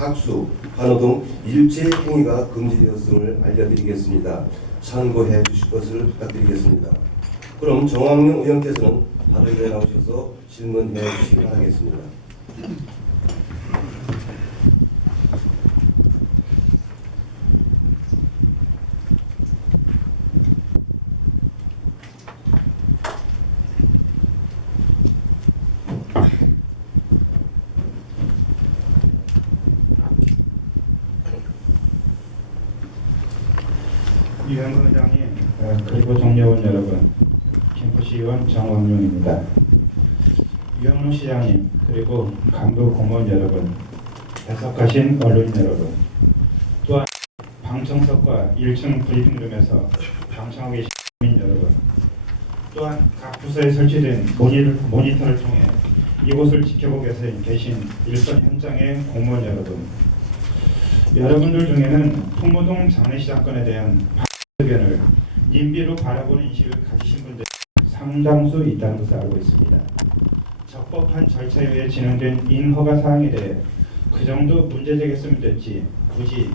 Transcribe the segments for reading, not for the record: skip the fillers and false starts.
학수, 환호 등 일체 행위가 금지되었음을 알려드리겠습니다. 참고해 주실 것을 부탁드리겠습니다. 그럼 정황용 의원께서는 발의에 나오셔서 질문해 주시기 바라겠습니다. 유영근 의장님, 그리고 동료원 여러분, 캠프시의원 정황용입니다. 유영록 시장님, 그리고 간부 공무원 여러분, 배석하신 언론인 여러분, 또한 방청석과 1층 브리핑룸에서 방청하고 계신 시민 여러분, 또한 각 부서에 설치된 모니터를 통해 이곳을 지켜보고 계신 일선 현장의 공무원 여러분, 여러분들 중에는 풍무동 장례시장 건에 대한 의견을 님비로 바라보는 인식을 가지신 분들 상당수 있다는 것을 알고 있습니다. 적법한 절차에 의해 진행된 인허가 사항에 대해 그 정도 문제 제기했으면 됐지 굳이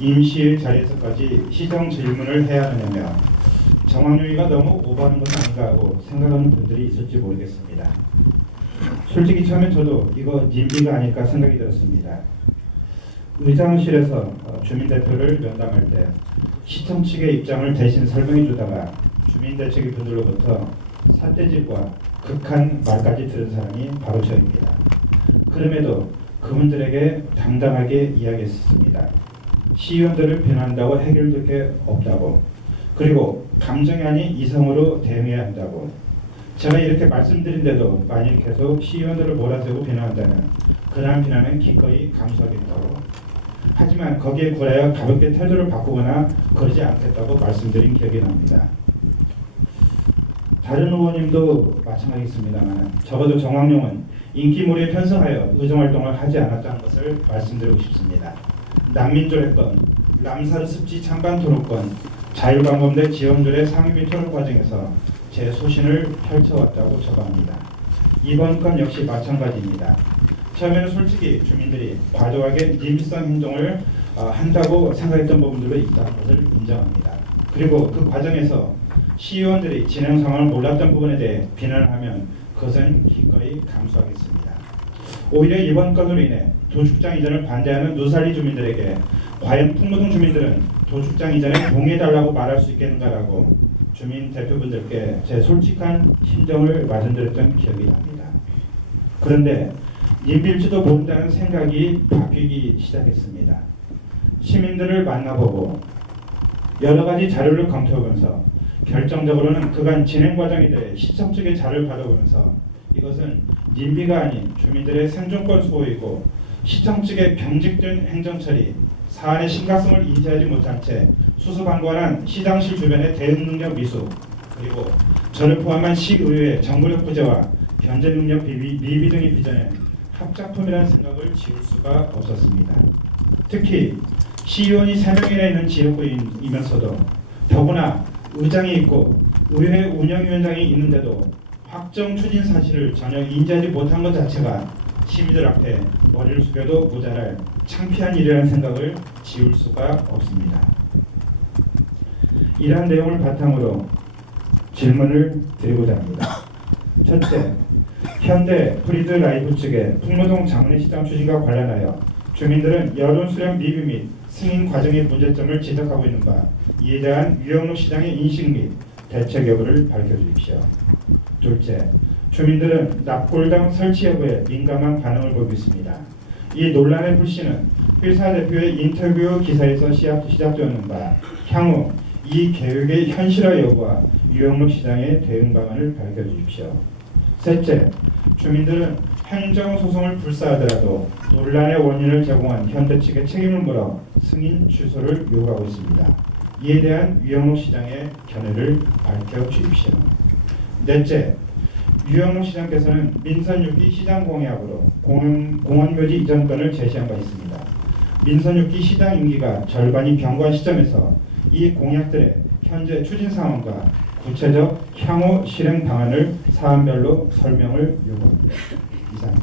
임시의 자리에서까지 시정 질문을 해야 하느냐며 정황유의가 너무 오버하는 것은 아닌가 하고 생각하는 분들이 있을지 모르겠습니다. 솔직히 처음에 저도 이거 님비가 아닐까 생각이 들었습니다. 의장실에서 주민대표를 면담할 때 시청 측의 입장을 대신 설명해 주다가 주민대책위 분들로부터 삿대질과 극한 말까지 들은 사람이 바로 저입니다. 그럼에도 그분들에게 당당하게 이야기했습니다. 시의원들을 비난한다고 해결될 게 없다고, 그리고 감정이 아닌 이성으로 대응해야 한다고. 제가 이렇게 말씀드린데도 만일 계속 시의원들을 몰아세우고 비난한다면 그러한 비난은 기꺼이 감수하겠다고. 하지만 거기에 굴하여 가볍게 태도를 바꾸거나 그러지 않겠다고 말씀드린 기억이 납니다. 다른 의원님도 마찬가지입니다만 적어도 정황용은 인기몰이에 편성하여 의정활동을 하지 않았다는 것을 말씀드리고 싶습니다. 난민조례권, 남사르 습지 찬반 토론권, 자유방범대 지원조례 상임 및 토론 과정에서 제 소신을 펼쳐왔다고 저방합니다. 이번 건 역시 마찬가지입니다. 처음에는 솔직히 주민들이 과도하게 nim비성 행동을 한다고 생각했던 부분들도 있다는 것을 인정합니다. 그리고 그 과정에서 시의원들이 진행 상황을 몰랐던 부분에 대해 비난을 하면 그것은 기꺼이 감수하겠습니다. 오히려 이번 건으로 인해 도축장 이전을 반대하는 누살리 주민들에게 과연 풍무동 주민들은 도축장 이전에 동의해달라고 말할 수 있겠는가라고 주민 대표분들께 제 솔직한 심정을 말씀드렸던 기억이 납니다. 그런데 님빌지도 모른다는 생각이 바뀌기 시작했습니다. 시민들을 만나보고 여러 가지 자료를 검토하면서 결정적으로는 그간 진행 과정에 대해 시청 측의 자료를 받아보면서 이것은 님비가 아닌 주민들의 생존권 수호이고 시청 측의 경직된 행정처리, 사안의 심각성을 인지하지 못한 채 수수방관한 시장실 주변의 대응 능력 미수, 그리고 저를 포함한 시의회의 정부력 부재와 견제 능력 미비 등이 빚어낸 합작품이라는 생각을 지울 수가 없었습니다. 특히 시의원이 3명이나 있는 지역구이면서도 더구나 의장이 있고 의회 운영위원장이 있는데도 확정 추진 사실을 전혀 인지하지 못한 것 자체가 시민들 앞에 머리를 숙여도 모자랄 창피한 일이라는 생각을 지울 수가 없습니다. 이러한 내용을 바탕으로 질문을 드리고자 합니다. 첫째, 현대 프리드 라이브 측의 풍무동 장례시장 추진과 관련하여 주민들은 여론 수렴 미비 및 승인 과정의 문제점을 지적하고 있는 바, 이에 대한 유영록 시장의 인식 및 대책 여부를 밝혀주십시오. 둘째, 주민들은 납골당 설치 여부에 민감한 반응을 보이고 있습니다. 이 논란의 불씨는 회사 대표의 인터뷰 기사에서 시작되는 바, 향후 이 계획의 현실화 여부와 유영록 시장의 대응 방안을 밝혀주십시오. 셋째, 주민들은 행정소송을 불사하더라도 논란의 원인을 제공한 현대 측의 책임을 물어 승인 취소를 요구하고 있습니다. 이에 대한 유영록 시장의 견해를 밝혀주십시오. 넷째, 유영록 시장께서는 민선 6기 시장 공약으로 공원묘지 이전권을 제시한 바 있습니다. 민선 6기 시장 임기가 절반이 경과한 시점에서 이 공약들의 현재 추진 상황과 구체적 향후 실행 방안을 사안별로 설명을 요구합니다. 이상.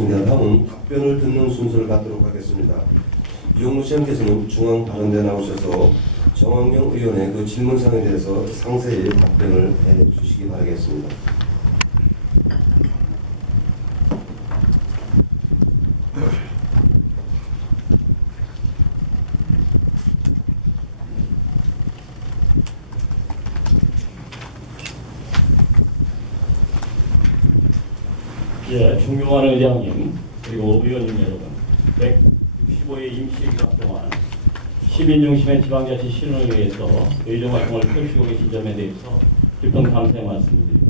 좋습니다. 다음은 답변을 듣는 순서를 갖도록 하겠습니다. 이종무 시장께서는 중앙 발언대에 나오셔서 정황용 의원의 그 질문사항에 대해서 상세히 답변을 해 주시기 바라겠습니다. 예, 존경하는 의장님 그리고 의원님 여러분, 165회 임시기간 동안 시민 중심의 지방자치 실현을 위해서 의정 활동을 펼치고 계신 점에 대해서 깊은 감사의 말씀드립니다.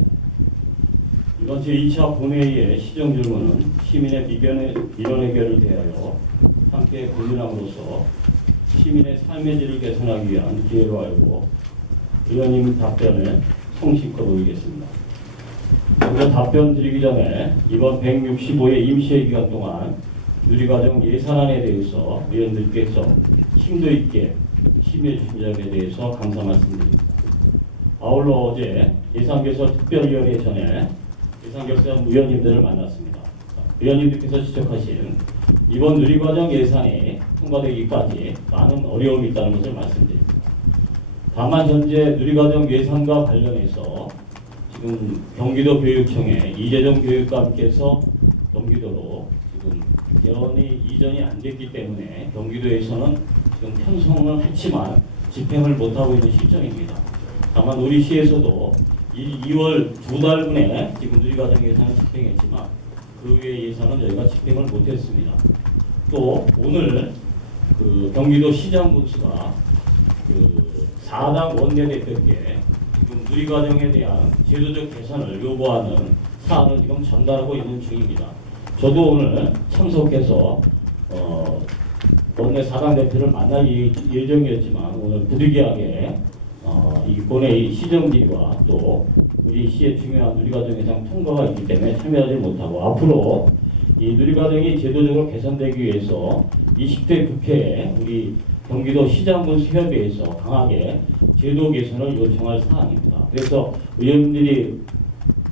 이번 제2차 본회의의 시정 질문은 시민의 민원 해결을 대하여 함께 고민함으로써 시민의 삶의 질을 개선하기 위한 기회로 알고 의원님 답변에 성실껏 올리겠습니다. 먼저 답변 드리기 전에 이번 165회 임시회 기간 동안 누리과정 예산안에 대해서 의원들께서 심도 있게 심의해 주신 점에 대해서 감사 말씀드립니다. 아울러 어제 예산결산 특별위원회 전에 예산결산 위원님들을 만났습니다. 위원님들께서 지적하신 이번 누리과정 예산이 통과되기까지 많은 어려움이 있다는 것을 말씀드립니다. 다만 현재 누리과정 예산과 관련해서 지금 경기도 교육청에 이재정 교육감께서 경기도로 지금 재원이 이전이 안 됐기 때문에 경기도에서는 지금 편성을 했지만 집행을 못하고 있는 실정입니다. 다만 우리 시에서도 2월 두 달분에 지금 누리과정 예산을 집행했지만 그 외의 예산은 저희가 집행을 못했습니다. 또 오늘 그 경기도 시장 군수가 그 4당 원내대표께 지금 누리과정에 대한 제도적 개선을 요구하는 사안을 지금 전달하고 있는 중입니다. 저도 오늘 참석해서 원내 4당 대표를 만날 예정이었지만 오늘 부득이하게 이 본회의 시정기와 또 우리 시의 중요한 누리과정 예산 통과가 있기 때문에 참여하지 못하고 앞으로 이 누리과정이 제도적으로 개선되기 위해서 20대 국회에 우리 경기도 시장군수협의회에서 강하게 제도 개선을 요청할 사항입니다. 그래서 의원님들이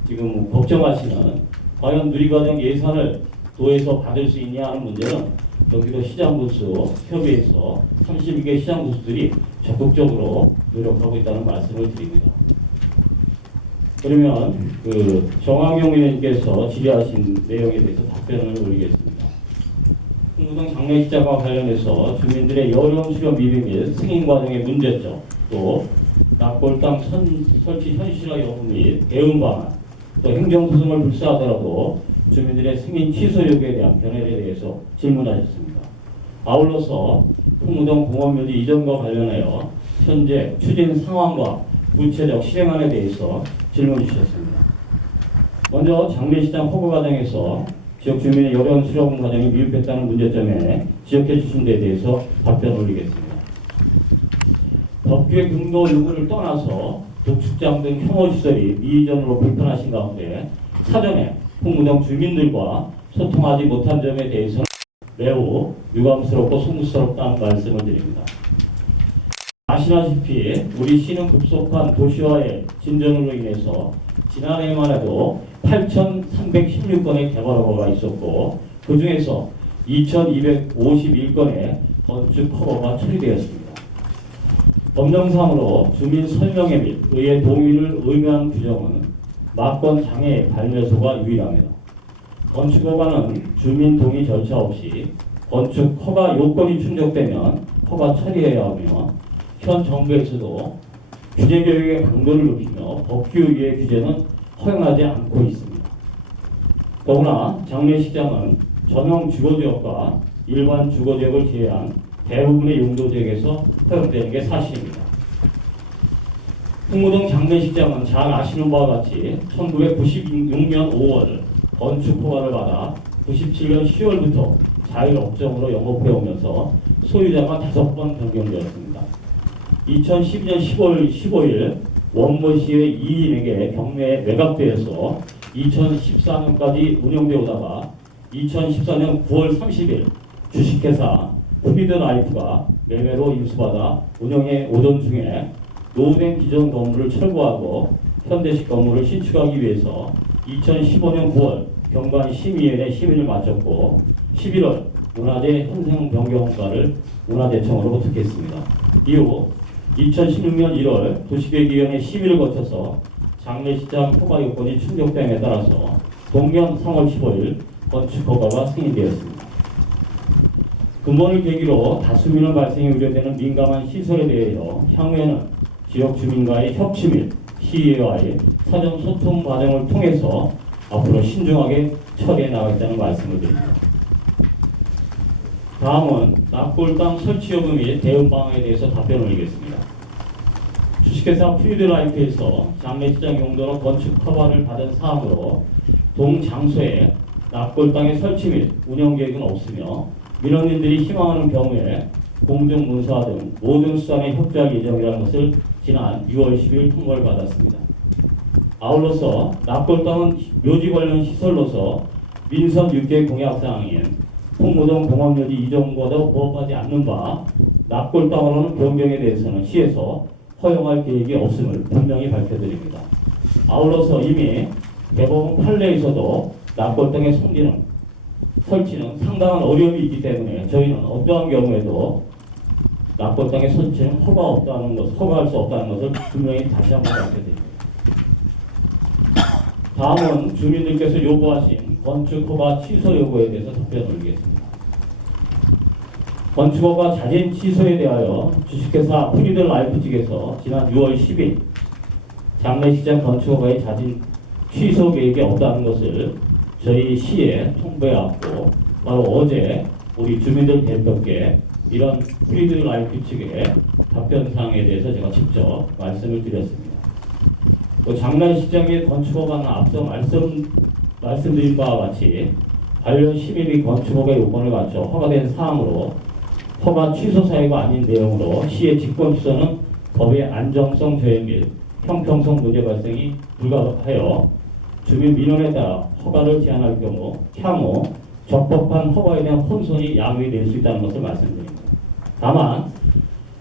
지금 걱정하시는 과연 누리과정 예산을 도에서 받을 수 있냐 하는 문제는 경기도 시장군수 협의회에서 32개 시장군수들이 적극적으로 노력하고 있다는 말씀을 드립니다. 그러면 그 정황용 의원님께서 질의하신 내용에 대해서 답변을 올리겠습니다. 흥무동 장례식장과 관련해서 주민들의 여론 수렴 미비 및 승인 과정의 문제점, 또 납골당 설치 현실화 여부 및 대응 방안, 또 행정소송을 불사하더라도 주민들의 승인 취소 요구에 대한 견해에 대해서 질문하셨습니다. 아울러서 흥무동 공원묘지 이전과 관련하여 현재 추진 상황과 구체적 실행안에 대해서 질문 주셨습니다. 먼저 장례식장 허가 과정에서 지역 주민의 여론 수렴 과정이 미흡했다는 문제점에 지적해 주신 데 대해서 답변 올리겠습니다. 법규의 근거 요구를 떠나서 독축장 등 혐오시설이 미이전으로 불편하신 가운데 사전에 흥무동 주민들과 소통하지 못한 점에 대해서 매우 유감스럽고 송구스럽다는 말씀을 드립니다. 아시다시피 우리 시는 급속한 도시화의 진전으로 인해서 지난해만 해도 8,316건의 개발 허가가 있었고 그 중에서 2,251건의 건축 허가가 처리되었습니다. 법령상으로 주민 설명회 및 의회 동의를 의무한 규정은 막권 장애 발매소가 유일합니다. 건축 허가는 주민 동의 절차 없이 건축 허가 요건이 충족되면 허가 처리해야 하며 현 정부에서도 규제 교육의 강도를 높이며 법규 위의 규제는 허용하지 않고 있습니다. 더구나 장례식장은 전용 주거지역과 일반 주거지역을 제외한 대부분의 용도지역에서 허용되는 게 사실입니다. 흥무동 장례식장은 잘 아시는 바와 같이 1996년 5월 건축 허가를 받아 97년 10월부터 자율업종으로 영업해 오면서 소유자가 5번 변경되었습니다. 2012년 10월 15일 원모시의 2인에게 경매에 매각되어서 2014년까지 운영되어 오다가 2014년 9월 30일 주식회사 프리드라이프가 매매로 인수받아 운영에 오던 중에 노후된 기존 건물을 철거하고 현대식 건물을 신축하기 위해서 2015년 9월 경관심의위원회 심의를 마쳤고 11월 문화재 현상 변경과를 문화재청으로 듣겠습니다. 이후 2016년 1월 도시계획위원회 심의를 거쳐서 장례식장 허가 요건이 충족됨에 따라서 동년 3월 15일 건축 허가가 승인되었습니다. 근본을 계기로 다수민원 발생이 우려되는 민감한 시설에 대하여 향후에는 지역 주민과의 협치 및 시의와의 사전 소통 과정을 통해서 앞으로 신중하게 처리해 나가겠다는 말씀을 드립니다. 다음은 납골당 설치 여부 및 대응 방안에 대해서 답변을 드리겠습니다. 주식회사 프리드라이프에서 장례식장 용도로 건축 허가를 받은 사항으로 동 장소에 납골당의 설치 및 운영 계획은 없으며 민원인들이 희망하는 경우에 공정문서와 등 모든 수단에 협조할 예정이라는 것을 지난 6월 10일 통보를 받았습니다. 아울러서 납골당은 묘지 관련 시설로서 민선 6개 공약사항인 풍무동 공원묘지 이전과도 부합하지 않는 바 납골당으로는 변경에 대해서는 시에서 허용할 계획이 없음을 분명히 밝혀드립니다. 아울러서 이미 대법원 판례에서도 납골당의 설치는 상당한 어려움이 있기 때문에 저희는 어떠한 경우에도 납골당의 설치는 허가할 수 없다는 것을 분명히 다시 한번 밝혀드립니다. 다음은 주민들께서 요구하신 건축허가 취소 여부에 대해서 답변을 드리겠습니다. 건축허가 자진 취소에 대하여 주식회사 프리드라이프 측에서 지난 6월 10일 장례식장 건축허가의 자진 취소 계획이 없다는 것을 저희 시에 통보해왔고 바로 어제 우리 주민들 대표께 이런 프리드라이프 측의 답변 사항에 대해서 제가 직접 말씀을 드렸습니다. 장례식장의 건축허가는 앞서 말씀드린 바와 같이 관련 시민 및 건축허가 요건을 갖춰 허가된 사항으로 허가 취소 사유가 아닌 내용으로 시의 직권 취소는 법의 안정성 저해 및 형평성 문제 발생이 불가하여 주민 민원에 따라 허가를 제한할 경우 향후 적법한 허가에 대한 혼선이 야기가 될 수 있다는 것을 말씀드립니다. 다만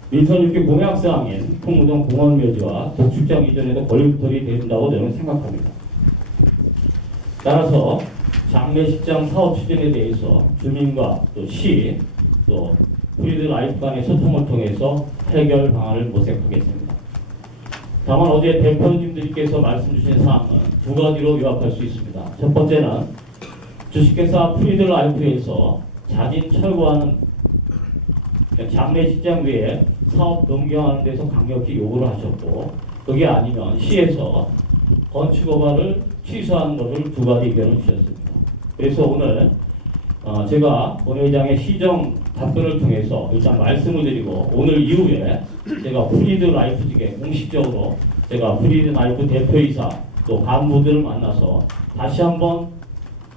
민선 6개 공약사항인 풍무동 공원묘지와 독축장 이전에도 권리부터이 된다고 저는 생각합니다. 따라서 장례식장 사업 추진에 대해서 주민과 또 시, 또 프리드라이프 간의 소통을 통해서 해결 방안을 모색하겠습니다. 다만 어제 대표님들께서 말씀 주신 사항은 두 가지로 요약할 수 있습니다. 첫 번째는 주식회사 프리드라이프에서 자진 철거하는 장례식장 외에 사업 변경하는 데서 강력히 요구를 하셨고 그게 아니면 시에서 건축허가를 취소하는 것을 두 가지 의견을 주셨습니다. 그래서 오늘 제가 본회의장의 시정 답변을 통해서 일단 말씀을 드리고 오늘 이후에 제가 프리드라이프 측에 공식적으로 제가 프리드라이프 대표이사 또 간부들을 만나서 다시 한번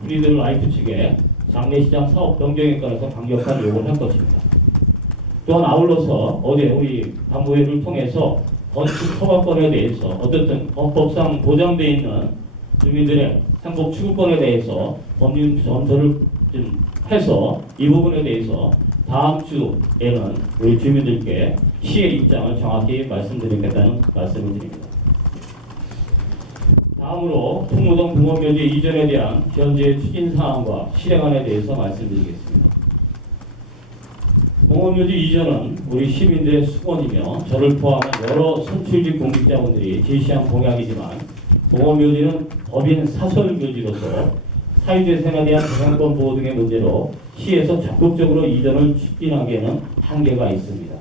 프리드라이프 측에 장례식장 사업 변경에 관해서 강력한 요구를 할 것입니다. 또한 아울러서 어제 우리 간부회를 통해서 건축 허가권에 대해서 어쨌든 헌법상 보장되어 있는 주민들의 행복 추구권에 대해서 법률 검토를 좀 해서 이 부분에 대해서 다음 주에는 우리 주민들께 시의 입장을 정확히 말씀드리겠다는 말씀을 드립니다. 다음으로 풍무동 공원묘지 이전에 대한 현재 추진 사항과 실행안에 대해서 말씀드리겠습니다. 공원묘지 이전은 우리 시민들의 수건이며 저를 포함한 여러 선출직 공직자분들이 제시한 공약이지만 공원묘지는 법인 사설묘지로서 사유재생에 대한 재산권 보호 등의 문제로 시에서 적극적으로 이전을 추진하기에는 한계가 있습니다.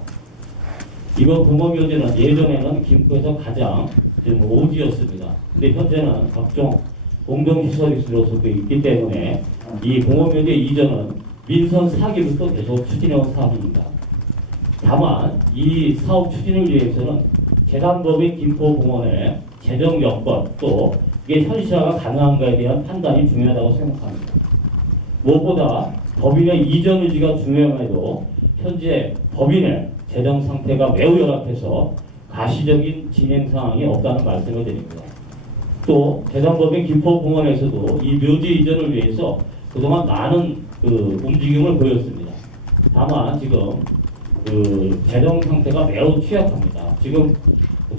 이번 공원묘지는 예전에는 김포에서 가장 오지였습니다. 근데 현재는 각종 공동시설로서도 있기 때문에 이 공원묘지 이전은 민선 4기부터 계속 추진해온 사업입니다. 다만 이 사업 추진을 위해서는 재단법인 김포공원의 재정 여건 또 이게 현실화가 가능한가에 대한 판단이 중요하다고 생각합니다. 무엇보다 법인의 이전 의지가 중요함에도 현재 법인의 재정 상태가 매우 열악해서 가시적인 진행 상황이 없다는 말씀을 드립니다. 또 재단법인 김포공원에서도 이 묘지 이전을 위해서 그동안 많은 움직임을 보였습니다. 다만 지금 재정 상태가 매우 취약합니다. 지금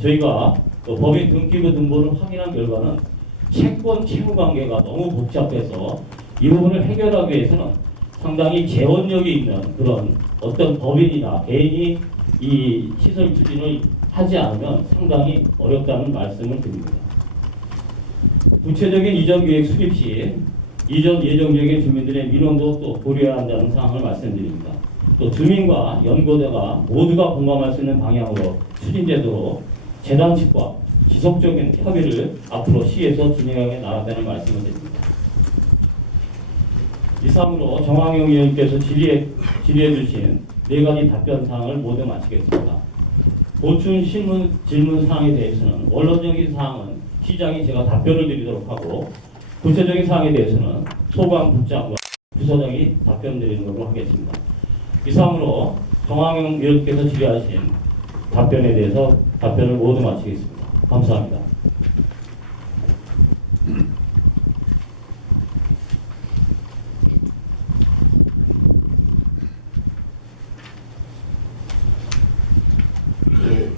저희가 법인 등기부 등본을 확인한 결과는 채권 채무 관계가 너무 복잡해서 이 부분을 해결하기 위해서는 상당히 재원력이 있는 그런 어떤 법인이나 개인이 이 시설 추진을 하지 않으면 상당히 어렵다는 말씀을 드립니다. 구체적인 이전 계획 수립 시 이전 예정지역의 주민들의 민원도 또 고려해야 한다는 사항을 말씀드립니다. 또 주민과 연고대가 모두가 공감할 수 있는 방향으로 추진되도록 재단 측과 지속적인 협의를 앞으로 시에서 진행해 나간다는 말씀을 드립니다. 이상으로 정황용 의원께서 질의해 주신 4가지 답변 사항을 모두 마치겠습니다. 보충 질문 사항에 대해서는 원론적인 사항은 시장이 제가 답변을 드리도록 하고 구체적인 사항에 대해서는 소관국장과 부서장이 답변 드리는 걸로 하겠습니다. 이상으로 정황용 의원께서 질의하신 답변에 대해서 답변을 모두 마치겠습니다. 감사합니다.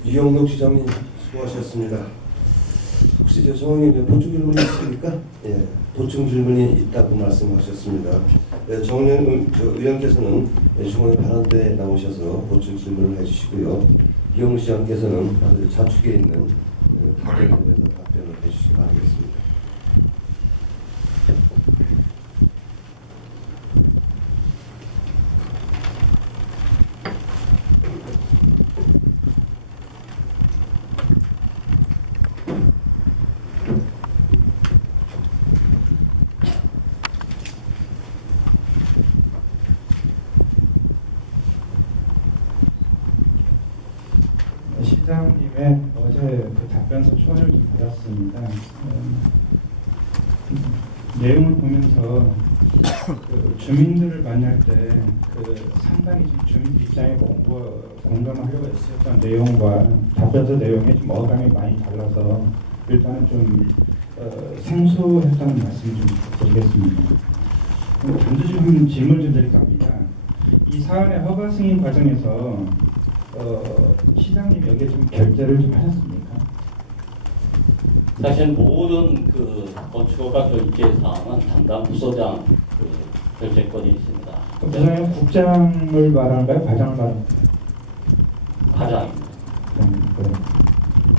이영록 시장님 수고하셨습니다. 혹시 저 정황님 보충 질문이 있습니까? 예, 보충 질문이 있다고 말씀하셨습니다. 네, 정황용 의원께서는 중앙에 발언대에 나오셔서 보충 질문을 해주시고요. 이영록 시장께서는 아주 자축에 있는 답변에 대해서 답변을 해주시기 바라겠습니다. 시장님의 어제 그 답변서 초를 받았습니다. 내용을 보면서 그 주민들을 만날 때 그 상당히 좀 주민들 입장에 공감하려고 했었던 내용과 답변서 내용이 좀 어감이 많이 달라서 일단은 좀 생소했다는 말씀을 좀 드리겠습니다. 단도직입 질문 좀 드릴까 합니다. 이 사안의 허가 승인 과정에서 시장님 여기에 좀 결재를 좀 하셨습니까? 사실 모든 그 건축허가 결제 사항은 담당 부서장 그 결재권이 있습니다. 부서장은 국장을 말하는가요? 과장을 말하는가요? 과장입니다.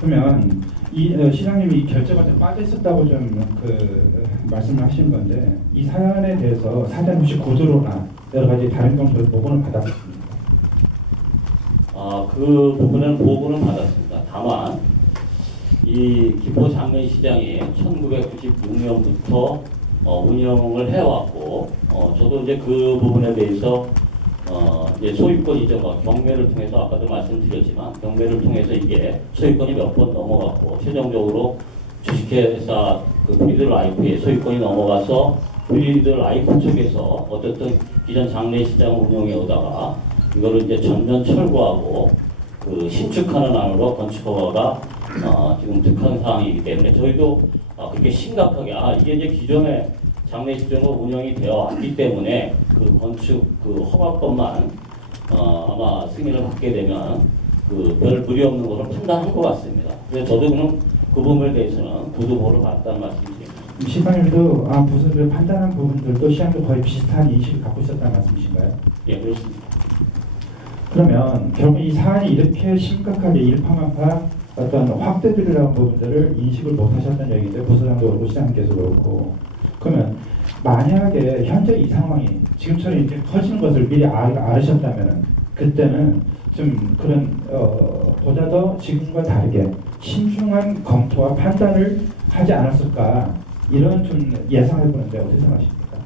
그러면 이 시장님이 이 결제 과정에 빠져 있었다고 좀 말씀을 하신 건데 이 사안에 대해서 사전 혹시 구두로나 여러 가지 다른 정도의 보고는 받았습니다. 그 부분은 보고는 받았습니다. 다만 이 김포 장례시장이 1996년부터 운영을 해왔고 저도 이제 그 부분에 대해서 이제 소유권 이전과 경매를 통해서 아까도 말씀드렸지만 경매를 통해서 이게 소유권이 몇 번 넘어갔고 최종적으로 주식회사 그 브리드 라이프의 소유권이 넘어가서 브리드 라이프 쪽에서 어쨌든 기존 장례시장을 운영해 오다가 이거를 이제 전면 철거하고 그 신축하는 안으로 건축허가가 지금 득한 상황이기 때문에 저희도 그렇게 심각하게 이게 이제 기존의 장례시장으로 운영이 되어 왔기 때문에 그 건축 그 허가권만 아마 승인을 받게 되면 그 별 무리 없는 것을 판단한 것 같습니다. 그래서 저도 그럼 그 부분에 대해서는 구두보를 받았다는 말씀이십니다. 시장님도 부서를 판단한 부분들도 시장도 거의 비슷한 인식을 갖고 있었다는 말씀이신가요? 예, 그렇습니다. 그러면 결국 이 사안이 이렇게 심각하게 일파만파 어떤 확대되려 나온 부분들을 인식을 못하셨다는 얘기인데 부서장도 그렇고 시장님께서 그렇고 그러면 만약에 현재 이 상황이 지금처럼 이렇게 커지는 것을 미리 알으셨다면 그때는 좀 그런 보다 더 지금과 다르게 신중한 검토와 판단을 하지 않았을까 이런 좀 예상해 보는데 어떻게 생각하십니까?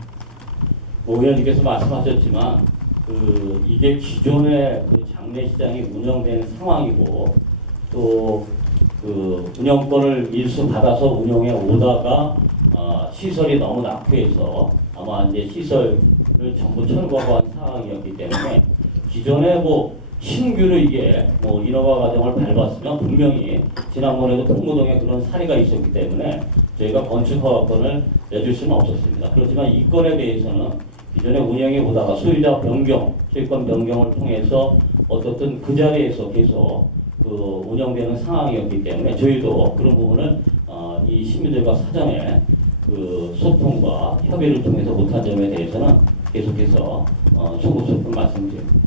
오 의원님께서 말씀하셨지만 이게 기존의 그 장례시장이 운영되는 상황이고 또 그 운영권을 일수 받아서 운영해 오다가 시설이 너무 낙후해서 아마 이제 시설을 전부 철거하고 한 상황이었기 때문에 기존에 뭐 신규로 이게 뭐 인허가 과정을 밟았으면 분명히 지난번에도 풍무동에 그런 사례가 있었기 때문에 저희가 건축허가권을 내줄 수는 없었습니다. 그렇지만 이 건에 대해서는 기존에 운영해 오다가 소유자 변경, 소유권 변경을 통해서 어떻든 그 자리에서 계속 그 운영되는 상황이었기 때문에 저희도 그런 부분을 이 시민들과 사전에 그 소통과 협의를 통해서 못한 점에 대해서는 계속해서 총구스럽게 말씀드립니다.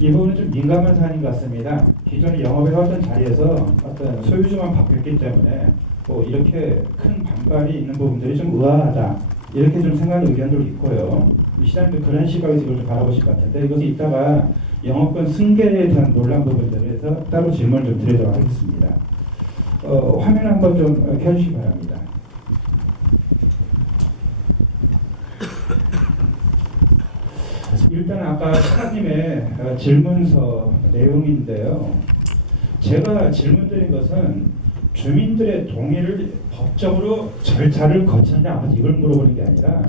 이 부분은 좀 민감한 사안인 것 같습니다. 기존에 영업에 하던 자리에서 어떤 소유주만 바뀌었기 때문에 뭐 이렇게 큰 반발이 있는 부분들이 좀 의아하다, 이렇게 좀 생각하는 의견도 있고요. 시장님도 그런 시각에서 이걸 좀 바라보실 것 같은데, 이것은 이따가 영업권 승계에 대한 논란 부분들에 대해서 따로 질문을 좀 드리도록 하겠습니다. 화면 한번 좀 켜주시기 바랍니다. 일단 아까 차관님의 질문서 내용인데요. 제가 질문드린 것은 주민들의 동의를 법적으로 절차를 거쳤냐, 이걸 물어보는 게 아니라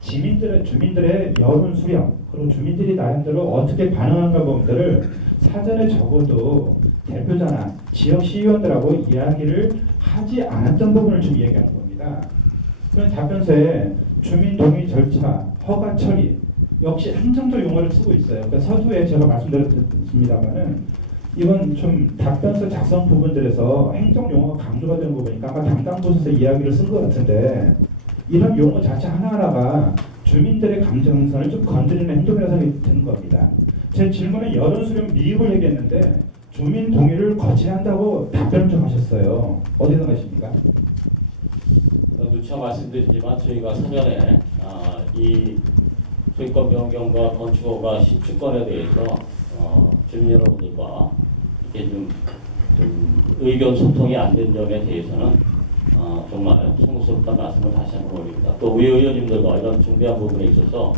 주민들의 여론 수렴, 그리고 주민들이 나름대로 어떻게 반응한가 부분들을 사전에 적어도 대표자나 지역 시의원들하고 이야기를 하지 않았던 부분을 좀 이야기하는 겁니다. 그런 답변서에 주민 동의 절차, 허가 처리 역시 행정적 용어를 쓰고 있어요. 그러니까 서두에 제가 말씀드렸습니다만은 이건 좀 답변서 작성 부분들에서 행정 용어가 강조가 되는 부분이니까 아마 담당 부서에서 이야기를 쓴 것 같은데, 이런 용어 자체 하나하나가 주민들의 감정선을 좀 건드리는 행동이라고 생각이 드는 겁니다. 제 질문에 여론 수렴 미입을 얘기했는데 주민 동의를 거쳐야 한다고 답변을 좀 하셨어요. 어디서 하십니까? 누차 말씀드리지만 저희가 사전에 이 소유권 변경과 건축허가 신축권에 대해서 주민 여러분들과 이렇게 좀 의견 소통이 안 된 점에 대해서는 정말 송구스럽다는 말씀을 다시 한번 올립니다. 또 우리 의원님들과 이런 중대한 부분에 있어서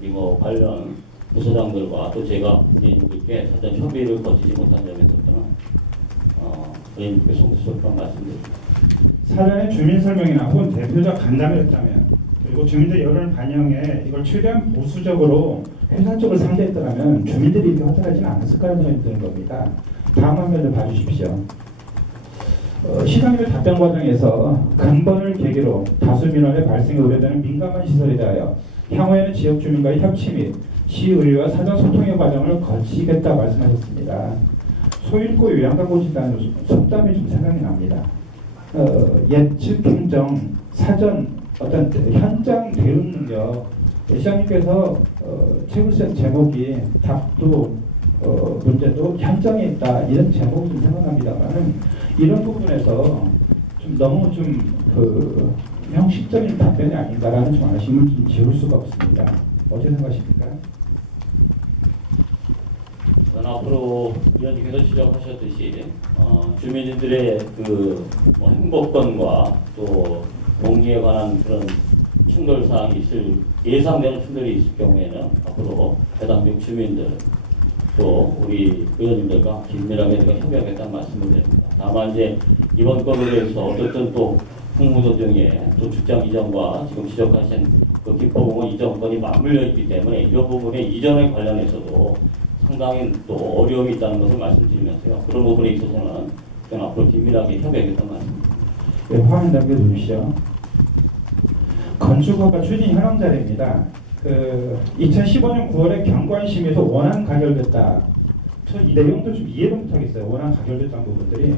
우리 뭐 관련 부서장들과 또 제가 이렇게 사전 협의를 거치지 못한 점에 있어서는 의원님께 송구스럽다는 말씀드립니다. 사전에 주민 설명이나 혹은 대표자 간담회였다면, 그리고 주민들 여론을 반영해 이걸 최대한 보수적으로 회사 쪽을 상대했더라면 주민들이 이렇게 화살하지는 않았을 거라는 생각이 드는 겁니다. 다음 화면 좀 봐주십시오. 시장님의 답변 과정에서 근본을 계기로 다수 민원의 발생에 우려되는 민감한 시설에 대하여 향후에는 지역 주민과의 협치 및 시의회와 사전 소통의 과정을 거치겠다 말씀하셨습니다. 소일고 요양가보진단 속담이 좀 생각이 납니다. 예측 행정, 사전 어떤 현장 대응 능력, 시장님께서 책을 제목이 답도 문제도 현장에 있다, 이런 제목이 좀 생각납니다만은 이런 부분에서 좀 너무 좀 형식적인 답변이 아닌가라는 좀 아쉬움을 좀 지울 수가 없습니다. 어떻게 생각하십니까? 앞으로 위원님께서 지적하셨듯이 주민들의 행복권과 또 동의에 관한 그런 충돌 사항이 예상되는 충돌이 있을 경우에는 앞으로 해당된 주민들 또 우리 의원님들과 긴밀하게 협의하겠다는 말씀을 드립니다. 다만 이제 이번 건에 대해서 어쨌든 또 홍무도정의 도축장 이전과 지금 지적하신 그 기포공원 이전 건이 맞물려 있기 때문에 이런 부분의 이전에 관련해서도 상당히 또 어려움이 있다는 것을 말씀드리면서요. 그런 부분에 있어서는 앞으로 긴밀하게 협의하겠다는 말씀입니다. 네, 화면 남겨주시죠. 건축허가 추진 현황 자료입니다. 2015년 9월에 경관심에서 원안 가결됐다. 전 이 내용도 좀 이해를 못하겠어요. 원안 가결됐다는 부분들이.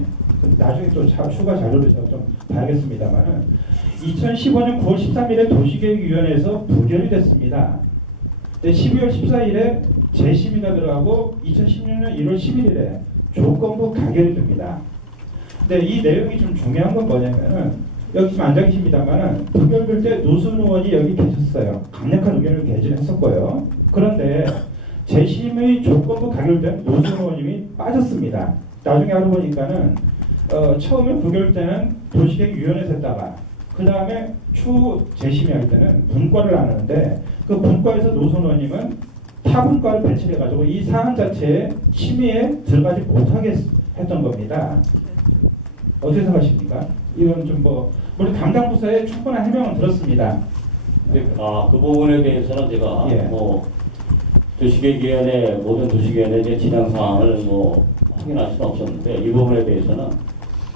나중에 또 추가 자료를 제가 좀 봐야겠습니다만은 2015년 9월 13일에 도시계획위원회에서 부결이 됐습니다. 12월 14일에 재심의가 들어가고 2016년 1월 11일에 조건부 가결이 됩니다. 근데 이 내용이 좀 중요한 건 뭐냐면은 여기 지금 앉아 계십니다만 부결될 때 노순 의원이 여기 계셨어요. 강력한 의견을 개진했었고요. 그런데 재심의 조건부 가결된 노순 의원님이 빠졌습니다. 나중에 알고 보니까는 처음에 부결 때는 도시계획위원회에서 했다가 그 다음에 추후 재심의할 때는 분과를 나누는데 그 분과에서 노순 의원님은 타 분과를 배치해가지고 이 사안 자체에 심의에 들어가지 못하게 했던 겁니다. 어떻게 생각하십니까? 이건 좀 우리 담당 부서에 충분한 해명을 들었습니다. 그 부분에 대해서는 제가 예. 도시계획위원회 모든 도시계획위원회 진행 사항을 확인할 수는 없었는데 이 부분에 대해서는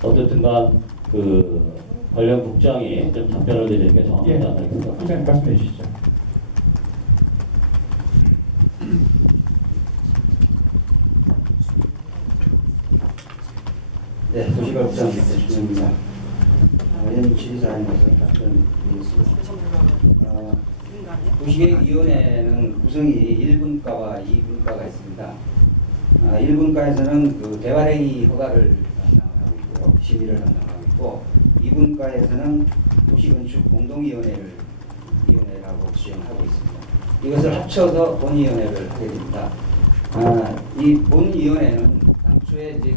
어쨌든간 관련 국장이 좀 답변을 드리는 게 정확하지 않나 생각합니다. 국장님 말씀해 주시죠. 네, 도시가국장 대표입니다. 의원님 합쳐서 본위원회를 하게 됩니다. 이 본위원회는 당초에 이제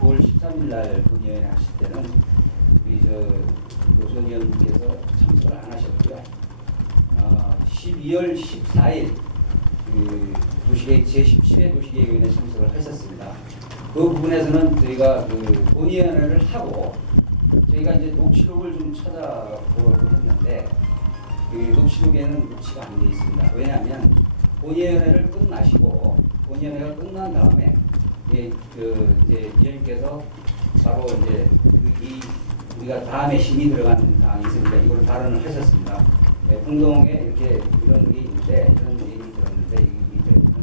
9월 13일 날 본위원회 하실 때는 우리 노선위원께서 참석을 안 하셨고요. 12월 14일 도시계획 제17회 도시계획위원회 참석을 하셨습니다. 그 부분에서는 저희가 본위원회를 하고 저희가 이제 녹취록을 좀 찾아보려고 했는데 녹취록에는 녹취가 안 돼 있습니다. 왜냐하면 본위원회를 끝나시고 본위원회가 끝난 다음에 이제 위원님께서 바로 이제 우리가 다음에 심의 들어가는 사항이 있습니다. 이걸 발언을 하셨습니다. 풍동에 이렇게 이런 일이 있는데 이런 일이 들었는데 이 경우는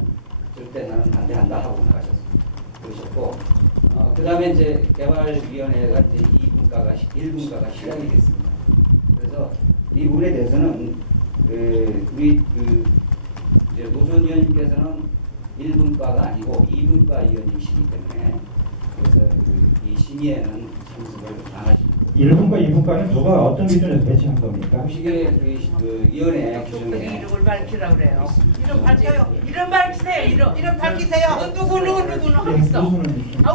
절대 나는 반대한다 하고 그러셨고 그 다음에 이제 개발위원회가 이제 2분과가 1분과가 시작이 됐습니다. 그래서 이 부분에 대해서는 우리 이제 노선위원님께서는 1분과가 아니고 2분과 위원님이시기 때문에 그래서 이 심의에는 참석을 안 하십니다. 1분과 2분과는 누가 어떤 기준에서 배치한 겁니까? 도시계 위원회 규정에 이름을 밝히라고 그래요. 이름 밝혀요. 이름 밝히세요. 이름 밝히세요. 누구는 하겠어.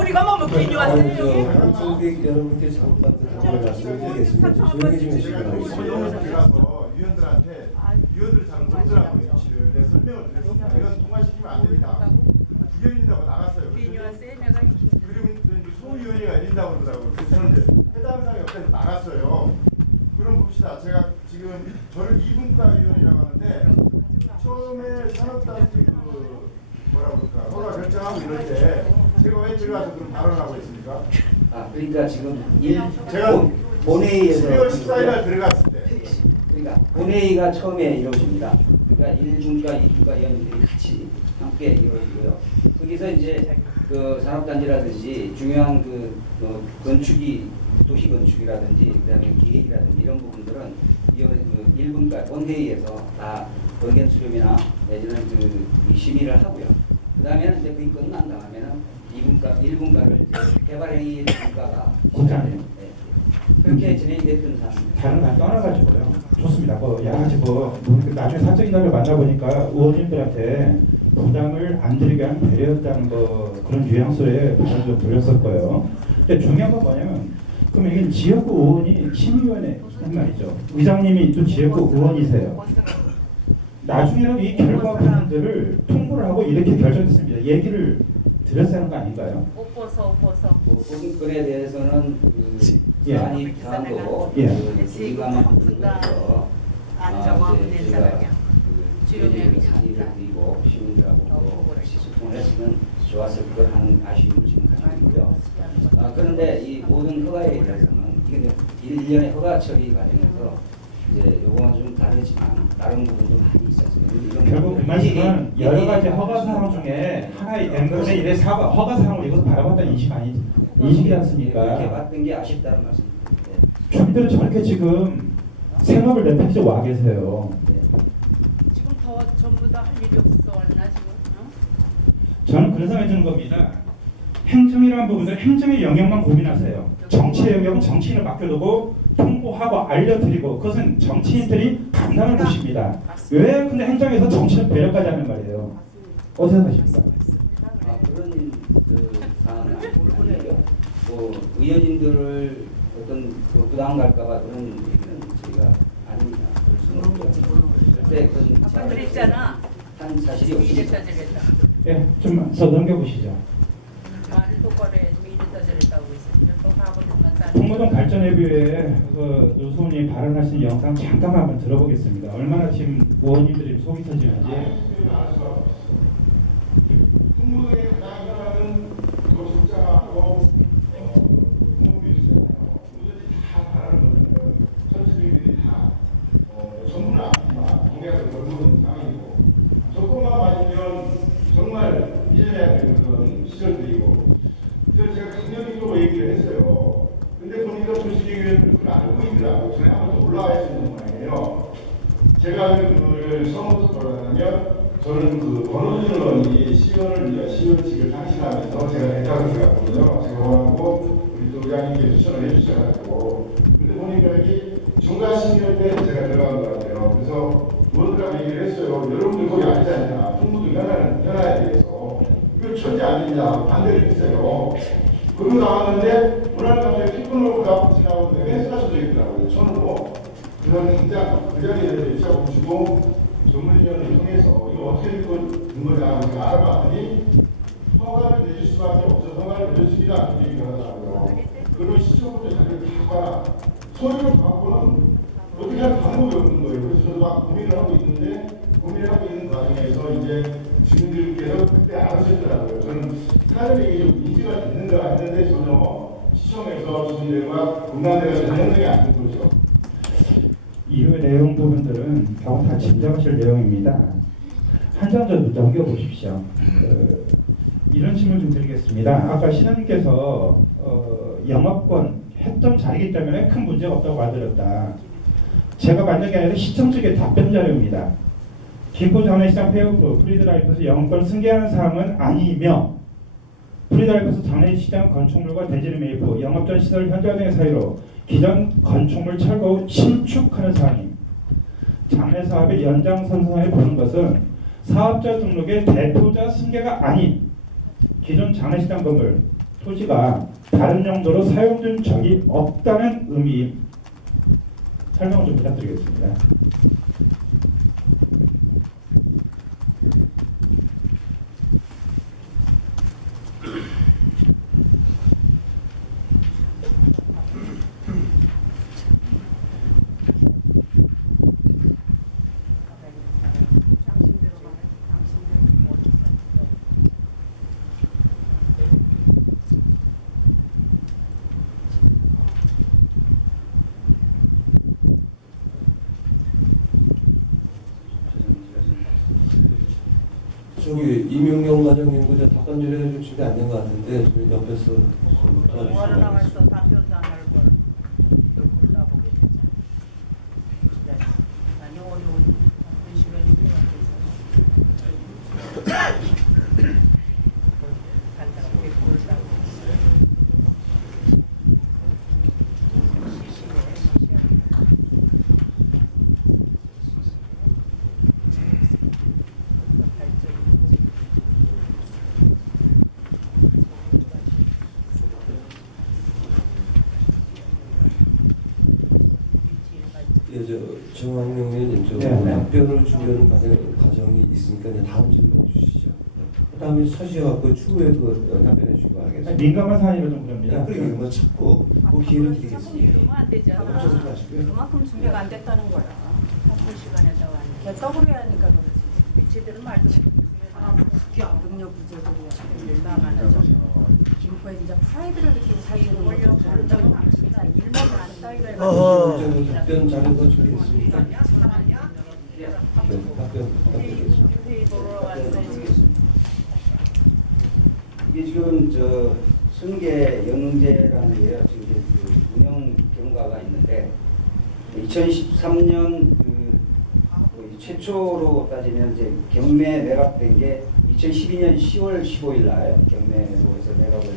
우리가 뭐 괜히 왔어요. 고객 여러분께 잘못 받은 답변을 말씀드리겠습니다. 조용히 좀 해주시기 바라겠습니다. 들어가서 위원들한테 위원들이 잘 모르더라고요. 내가 설명을 드렸습니다. 이건 통과시키면 안 됩니다. 부결인다고 나갔어요. 괜히 왔어요. 내가 그리고 소위원회가 열린다고 그러더라고요. 그래서 저는 해당 사항이 없다고 나갔어요. 그럼 봅시다. 제가 지금 저를 2분과 위원이라고 하는데 처음에 산업단지 뭐라고 그럴까 허가 결정하고 이럴 때 제가 왜 들어가서 그런 발언을 하고 있습니까? 그러니까 지금 제가 본회의에서 12월 14일 날 들어갔을 때 그러니까 본회의가 처음에 이루어집니다. 그러니까 1중과 2중과 위원들이 같이 함께 이루어지고요. 거기서 이제 산업단지라든지 중요한 건축이 도시 건축이라든지 그다음에 기획이라든지 이런 부분들은 1분과 본회의에서 다 의견 수렴이나 내지는 심의를 하고요. 그다음에는 이제 그게 끝난 다음에는 1분과를 개발행위 1분과가 그렇게 진행이 됐던 사항입니다. 다른 건 떠나가지고요. 좋습니다. 여러 가지 나중에 사적인 날을 만나보니까 의원님들한테 부담을 안 드리게 하는 배려였다는 그런 뉘앙스의 발언을 좀 드렸었고요. 근데 중요한 건 뭐냐면 그럼 이게 지역구 의원이 심의위원회 한 말이죠. 의장님이 또 지역구 의원이세요. 나중에는 이 결과 부분들을 통보를 하고 이렇게 결정됐습니다. 얘기를 드렸어야 하는 거 아닌가요? 못 벗어. 법인권에 대해서는 사안이 사안도 민감한 부분에서 제가 상의를 드리고 시민들하고 소통을 했으면 좋았을 것 하는 아쉬움을 지금 가지고 있고요. 그런데 이 모든 허가에 대해서는 이게 일련의 허가 처리 과정에서 이제 요거는 좀 다르지만 다른 부분도 많이 있었어요. 결국 그 말씀은 여러 가지 허가 사항 중에 하나의 n분의 1의 허가 사항을 이것을 바라봤다는 인식이 않습니까? 그렇게 봤던 게 아쉽다는 말씀입니다. 주민들은 저렇게 지금 생업을 내편지 와 계세요. 지금 더 전부 다 이력서 왔나 지금? 저는 그래서 해주는 겁니다. 행정이라는 부분은 행정의 영역만 고민하세요. 정치의 영역은 정치인을 맡겨두고 통보하고 알려드리고 그것은 정치인들이 감당할 것입니다. 왜 근데 행정에서 정치는 배려까지 하는 말이에요. 어디서 하십니까? 그런 상황은 아니고요. 의원님들을 어떤 부담 갈까봐 그런 얘기는 저희가 아닙니다. 절대 아까 그랬잖아. 한 사실이 이제 없습니다. 저질했다. 예, 좀 더 넘겨보시죠. 말을 똑바로 해야지 이제 저질했다고 있으면 또 가보는 건 동무동 발전회비에 노수원이 발언하신 영상 잠깐만 한번 들어보겠습니다. 얼마나 지금 의원님들이 속이 터지는지. 제가 그 처음부터 돌아가면 저는 그 권호준 의원이 시의원직을 상실하면서 제가 대타를 들어갔거든요. 제가 원하고 우리 또 의장님께 추천을 해주셔가지고 근데 보니까 여기 중간 시의원 때 제가 들어간 것 같아요. 그래서 의원들하고 얘기를 했어요. 여러분들 그만큼 전형적이 아니고 그렇죠. 이후 내용 부분들은 결국 다 짐작하실 내용입니다. 한 장 더 넘겨보십시오. 이런 질문 좀 드리겠습니다. 아까 시장님께서 영업권 했던 자리이기 때문에 큰 문제가 없다고 말드렸다. 제가 만든 게 아니라 시청 측의 답변 자료입니다. 김포 장례시장 폐업후 프리드라이프에서 영업권을 승계하는 사항은 아니며 프리드라이프에서 장례시장 건축물과 대지를 매입 후 영업전 시설 현장 등의 사유로 기존 건축물 철거 후 신축하는 사항입니다. 장례사업의 연장선상에 보는 것은 사업자 등록의 대표자 승계가 아닌 기존 장례시장 건물 토지가 다른 용도로 사용된 적이 없다는 의미 설명 좀 부탁드리겠습니다. 저기 이명경 과장님도 이제 답변 좀 해줄 준비 안 된 것 같은데 저희 옆에서 정황용 의원님 좀 답변을 주려는 과정이 있으니까 이제 다음 질문 주시죠. 그다음에 서시하고 추후에 그 답변해 주시기 바라겠습니다. 민감한 사안이라 좀 그럽니다. 그러니까 뭐 찾고 그 기회를 드리겠습니다. 안 되죠. 걱정하지 마시고요. 그만큼 준비가 안 됐다는 거야. 그 시간에서 떡을 해야 하니까 제대로 말지. 압력 부족이야. 나가는 김포에 이제 사이드를 이렇게 사이로 올려 버린다고 진짜 일만 안 따위로 답변 자료가 준비했습니다. 답변 부탁드리겠습니다. 이게 지금 저 승계 영재라는 게요. 지금 이제 그 운영 경과가 있는데 2013년 그 최초로 따지면 이제 경매 매각된 게 2012년 10월 15일 날 경매에서 매각을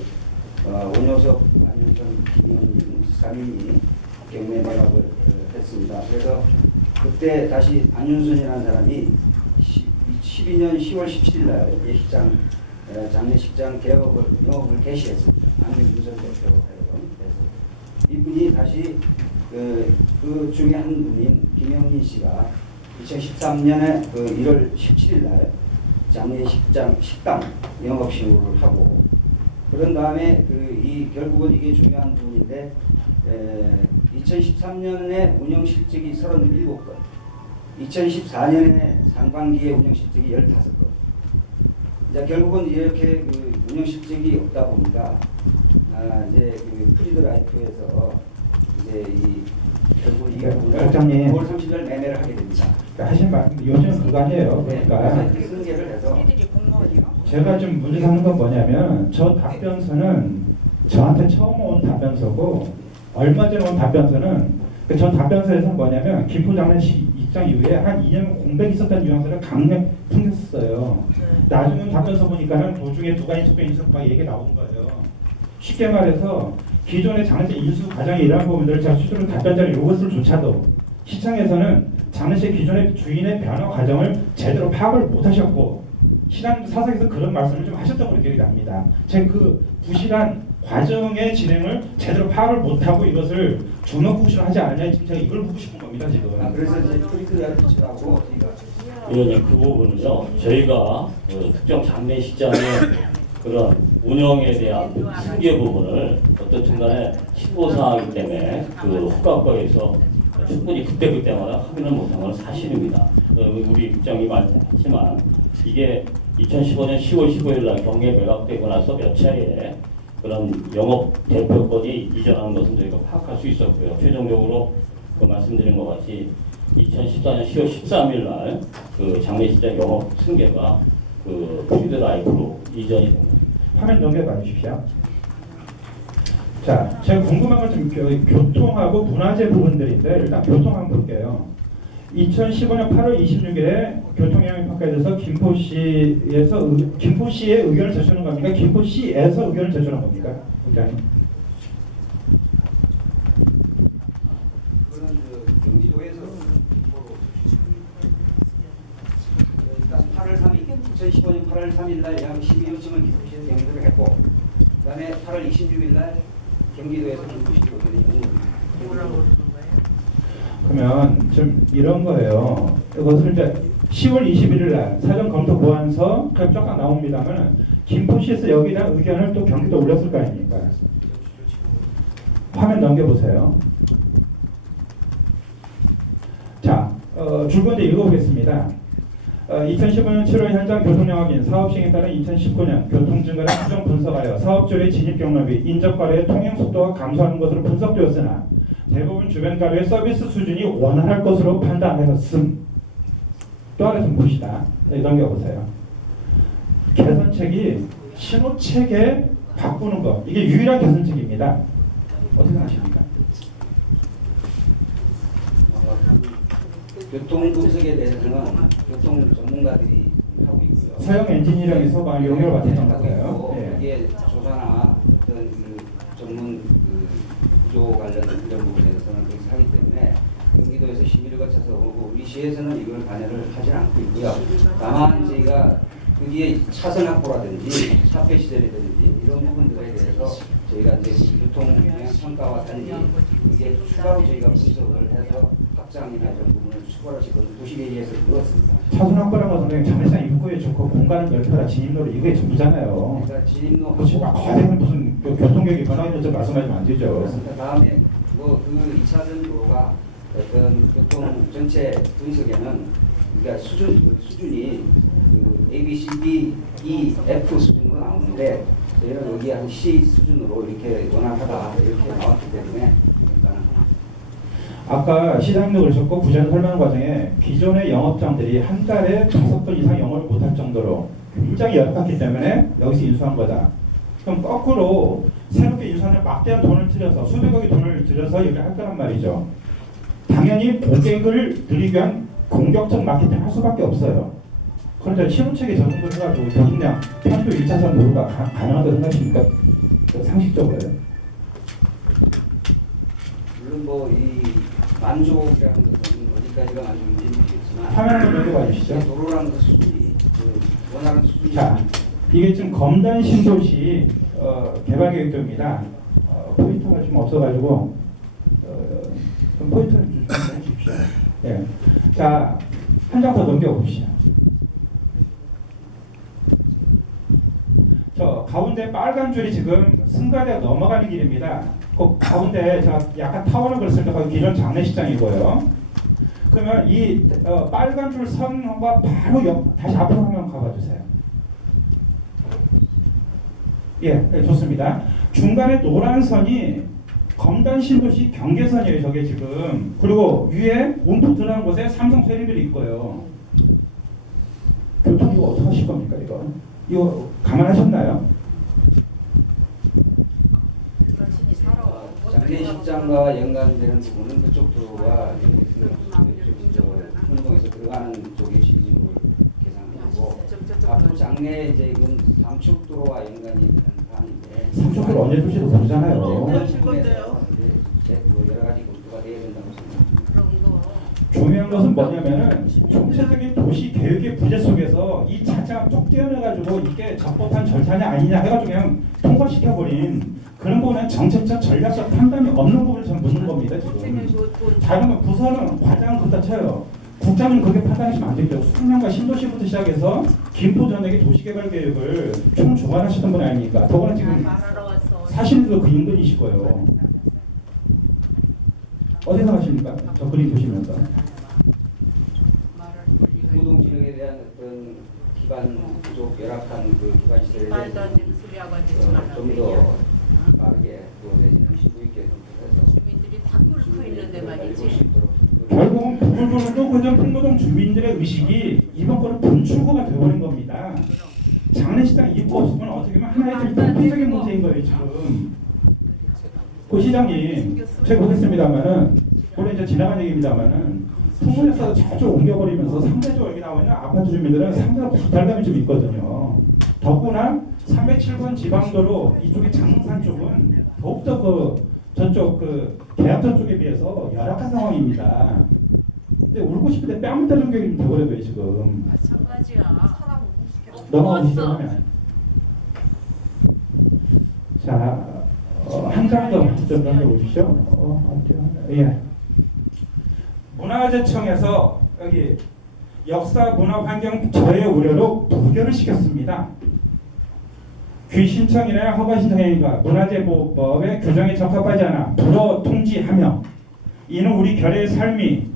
원효석 안윤선 김영준 3인이 경매 매각을 했습니다. 그래서 그때 다시 안윤선이라는 사람이 12년 10월 17일 날 예식장 장례식장 개업을 개시했습니다. 안윤선 대표로 그래서 이분이 다시 그 중에 한 분인 김영민 씨가 2013년에 그 1월 17일 날 장례식장 식당 영업 신고를 하고 그런 다음에 결국은 이게 중요한 부분인데 2013년에 운영 실적이 37건, 2014년에 상반기에 운영 실적이 15건. 자, 결국은 이렇게 그 운영 실적이 없다 보니까 이제 그 프리드라이프에서 이제 결국 이게 9월 30일 매매를 하게 됩니다. 하신 말 요즘 그거 아니에요. 그러니까 그래서 승계를 해서 애들이 공무원이요? 제가 좀 문제삼는 건 뭐냐면 저 답변서는 저한테 처음 온 답변서고 얼마 전에 온 답변서는 전 답변서에서 뭐냐면 김포 장례식 입장 이후에 한 2년 공백이 있었다는 뉘앙스를 강력 풍겼어요. 나중에 답변서 보니까는 도중에 두가지 투표 인수가 얘기 나온 거예요. 쉽게 말해서 기존의 장례식 인수 과정의 이러한 부분들을 제가 수두로 답변자료 이것을 조차도 시청에서는 장례식 기존의 주인의 변화 과정을 제대로 파악을 못하셨고 신한 사석에서 그런 말씀을 좀 하셨던 걸로 기억이 납니다. 제 그 부실한 과정의 진행을 제대로 파악을 못하고 이것을 주먹구시를 하지 않았냐 지금 제가 이걸 보고 싶은 겁니다 지금. 그래서 이제 프리드라이프하고 의원님 그 부분은요 저희가 그 특정 장례식장의 그런 운영에 대한 그 승계 부분을 어떤 중간에 신고사항이기 때문에 그 후과과에서 충분히 그때마다 확인을 못한 건 사실입니다. 우리 국장이 말씀하지만 이게 2015년 10월 15일 날 경매 매각되고 나서 몇 차례 그런 영업 대표권이 이전한 것은 저희가 파악할 수 있었고 13일 날 그 장례식장 영업 승계가 그 필드 라이브로 이전이 됩니다. 화면 넘겨봐 주십시오. 자, 제가 궁금한 건 좀 교통하고 문화재 부분들인데 일단 교통 한번 볼게요. 2015년 8월 26일에 교통영향평가에서 김포시의 의견을 제출한 겁니까? 김포시에서 의견을 제출한 겁니까? 국장님. 그런 그 경기도에서 일단 8월 3일, 2015년 8월 3일 날 약 12호쯤을 김포시에서 경고를 했고, 그다음에 8월 26일 날 경기도에서 김포시 의견이 그러면 지금 이런 거예요. 이것을 이제 10월 21일 날 사전 검토 보완서 쫙 나옵니다만 김포시에서 여기에 대한 의견을 또 경기도 올렸을 거 아닙니까? 화면 넘겨보세요. 자, 줄거리 읽어보겠습니다. 2015년 7월 현장 교통영업인 사업 시행에 따른 2019년 교통증가를 추정 분석하여 사업주의 진입 경로 및 인접가로의 통행 속도가 감소하는 것으로 분석되었으나 대부분 주변 가로의 서비스 수준이 원활할 것으로 판단하였음. 또 하나 좀 봅시다. 네, 넘겨보세요. 개선책이 신호체계 바꾸는 거, 이게 유일한 개선책입니다. 어떻게 하십니까? 교통 분석에 대해서는 교통 전문가들이 하고 있고요. 서영 엔지니어링에서 막 용역을 받았던 거예요. 네. 이게 조사나 어떤 그 전문 그 구조 관련 이런 부분에서는 그렇게 하기 때문에 경기도에서 심의를 거쳐서 오고 우리 시에서는 이걸 관여를 하지 않고 있고요. 다만 저희가 그 뒤에 차선 확보라든지 차폐 시설이라든지 이런 부분들에 대해서 저희가 이제 교통 평가와 달리 이게 추가로 저희가 분석을 해서 확장이나 이런 부분을 추가로 지금 도시계획에서 그렇습니다. 차선 확보라고 하면 장례상 입구에 좋고 공간을 넓혀라 진입로를 이게 전부잖아요. 그러니까 진입로 그렇지. 과대는 무슨 교통계획이 변화에 대해서 말씀하시면 안 되죠. 그렇습니다. 다음에 뭐그 2차선 도로가 어떤 교통 전체 분석에는 그러니까 수준이 그 A, B, C, D, E, F 수준으로 나오는데 저희는 여기 한 C 수준으로 이렇게 원활하다 이렇게 나왔기 때문에 아까 시장님도 그러셨고 구전 설명 과정에 기존의 영업장들이 한 달에 5번 이상 영업을 못할 정도로 굉장히 열악했기 때문에 여기서 인수한 거다. 그럼 거꾸로 새롭게 인수하는 막대한 돈을 들여서 수백억의 돈을 들여서 이렇게 할 거란 말이죠. 당연히 고객을 늘리기 위한 공격적 마케팅 할 수밖에 없어요. 그런데 신호체계 적용을 해가지고 교통량 편도 1차선 도로가 가능하다고 생각하십니까? 상식적으로. 물론 뭐 이 만족이라는 것은 어디까지가 만족인지 모르겠지만 화면 한번 넘겨봐 주시죠. 도로라는 것 수준이 그 원활한 수준이 자, 이게 지금 검단 신도시 개발 계획도입니다. 포인트가 좀 없어가지고 좀 포인트를 좀 해주십시오. 네. 자, 한 장 더 넘겨봅시다. 저 가운데 빨간 줄이 지금 승가대가 넘어가는 길입니다. 그 가운데 자 약간 타원을 그렸을 때 거기 기존 장례식장이고요. 그러면 이 빨간 줄 선과 바로 다시 앞으로 한번 가봐주세요. 예, 네, 좋습니다. 중간에 노란 선이 검단 신도시 경계선이에요. 저게 지금. 그리고 위에 움푹 들어간 곳에 삼성 세리빌이 있고요. 교통 이거 어떻게 하실 겁니까 이거? 이거 감안하셨나요? 장례식장과 연관되는 부분은 그쪽 도로가 운동에서 들어가는 쪽에 진입을 계산하고 앞으로 장례 지금 삼척도로와 연관이 되는 판인데 삼척도로 언제 도시도 모르잖아요. 그런 부분에서 이제 여러 가지 검토가 되어야 된다고 생각합니다. 중요한 것은 뭐냐면은 총체적인 도시 계획의 부재 속에서 이 자체가 쭉 떼어내가지고 이게 적법한 절차냐 아니냐 해가지고 그냥 통과시켜버린 그런 부분은 정책적 전략적 판단이 없는 부분을 저는 묻는 겁니다 지금. 자 그러면 부서는 과장은 그렇다 쳐요. 국장은 그렇게 판단하시면 안 되죠. 수평양과 신도시부터 시작해서 김포 전역의 도시개발 계획을 총 주관하시던 분 아닙니까? 더구나 지금 사실도 그 인근이실 거예요. 어디서 하십니까? 저 그림 보시면서. 노동 지역에 대한 어떤 기반 부족 열악한 그 기반 시설에 대해서 좀 더 빠르게 또 내지는 시도 있게 검토해서 주민들이 볼 수 있도록 결국은 부글부글 또 그저 풍무동 지방 주민들의 의식이 이번 거는 분출구가 되어버린 겁니다. 장례식장 입구 없으면 어떻게 보면 하나의 좀 대표적인 문제인 거예요 지금. 고 시장님, 제가 보겠습니다만은 물론 이제 지나간 얘기입니다만은 풍문에서 자주 옮겨버리면서 상대적으로 여기 나와 있는 아파트 주민들은 상당히 부담감이 좀 있거든요. 더구나 307번 지방도로 이쪽에 장산 쪽은 더욱더 저쪽 대합선 쪽에 비해서 열악한 상황입니다. 근데 울고 싶은데 뺨을 때리는 게 되버려요 지금. 마찬가지야. 넘어가시죠 하면. 자, 한 장 더 좀 넘겨보시죠. 예. 문화재청에서 여기 역사 문화 환경 저해 우려로 부결을 시켰습니다. 귀신청이나 허가 신청이니까 문화재보호법의 규정에 적합하지 않아 불허 통지하며 이는 우리 결의 삶의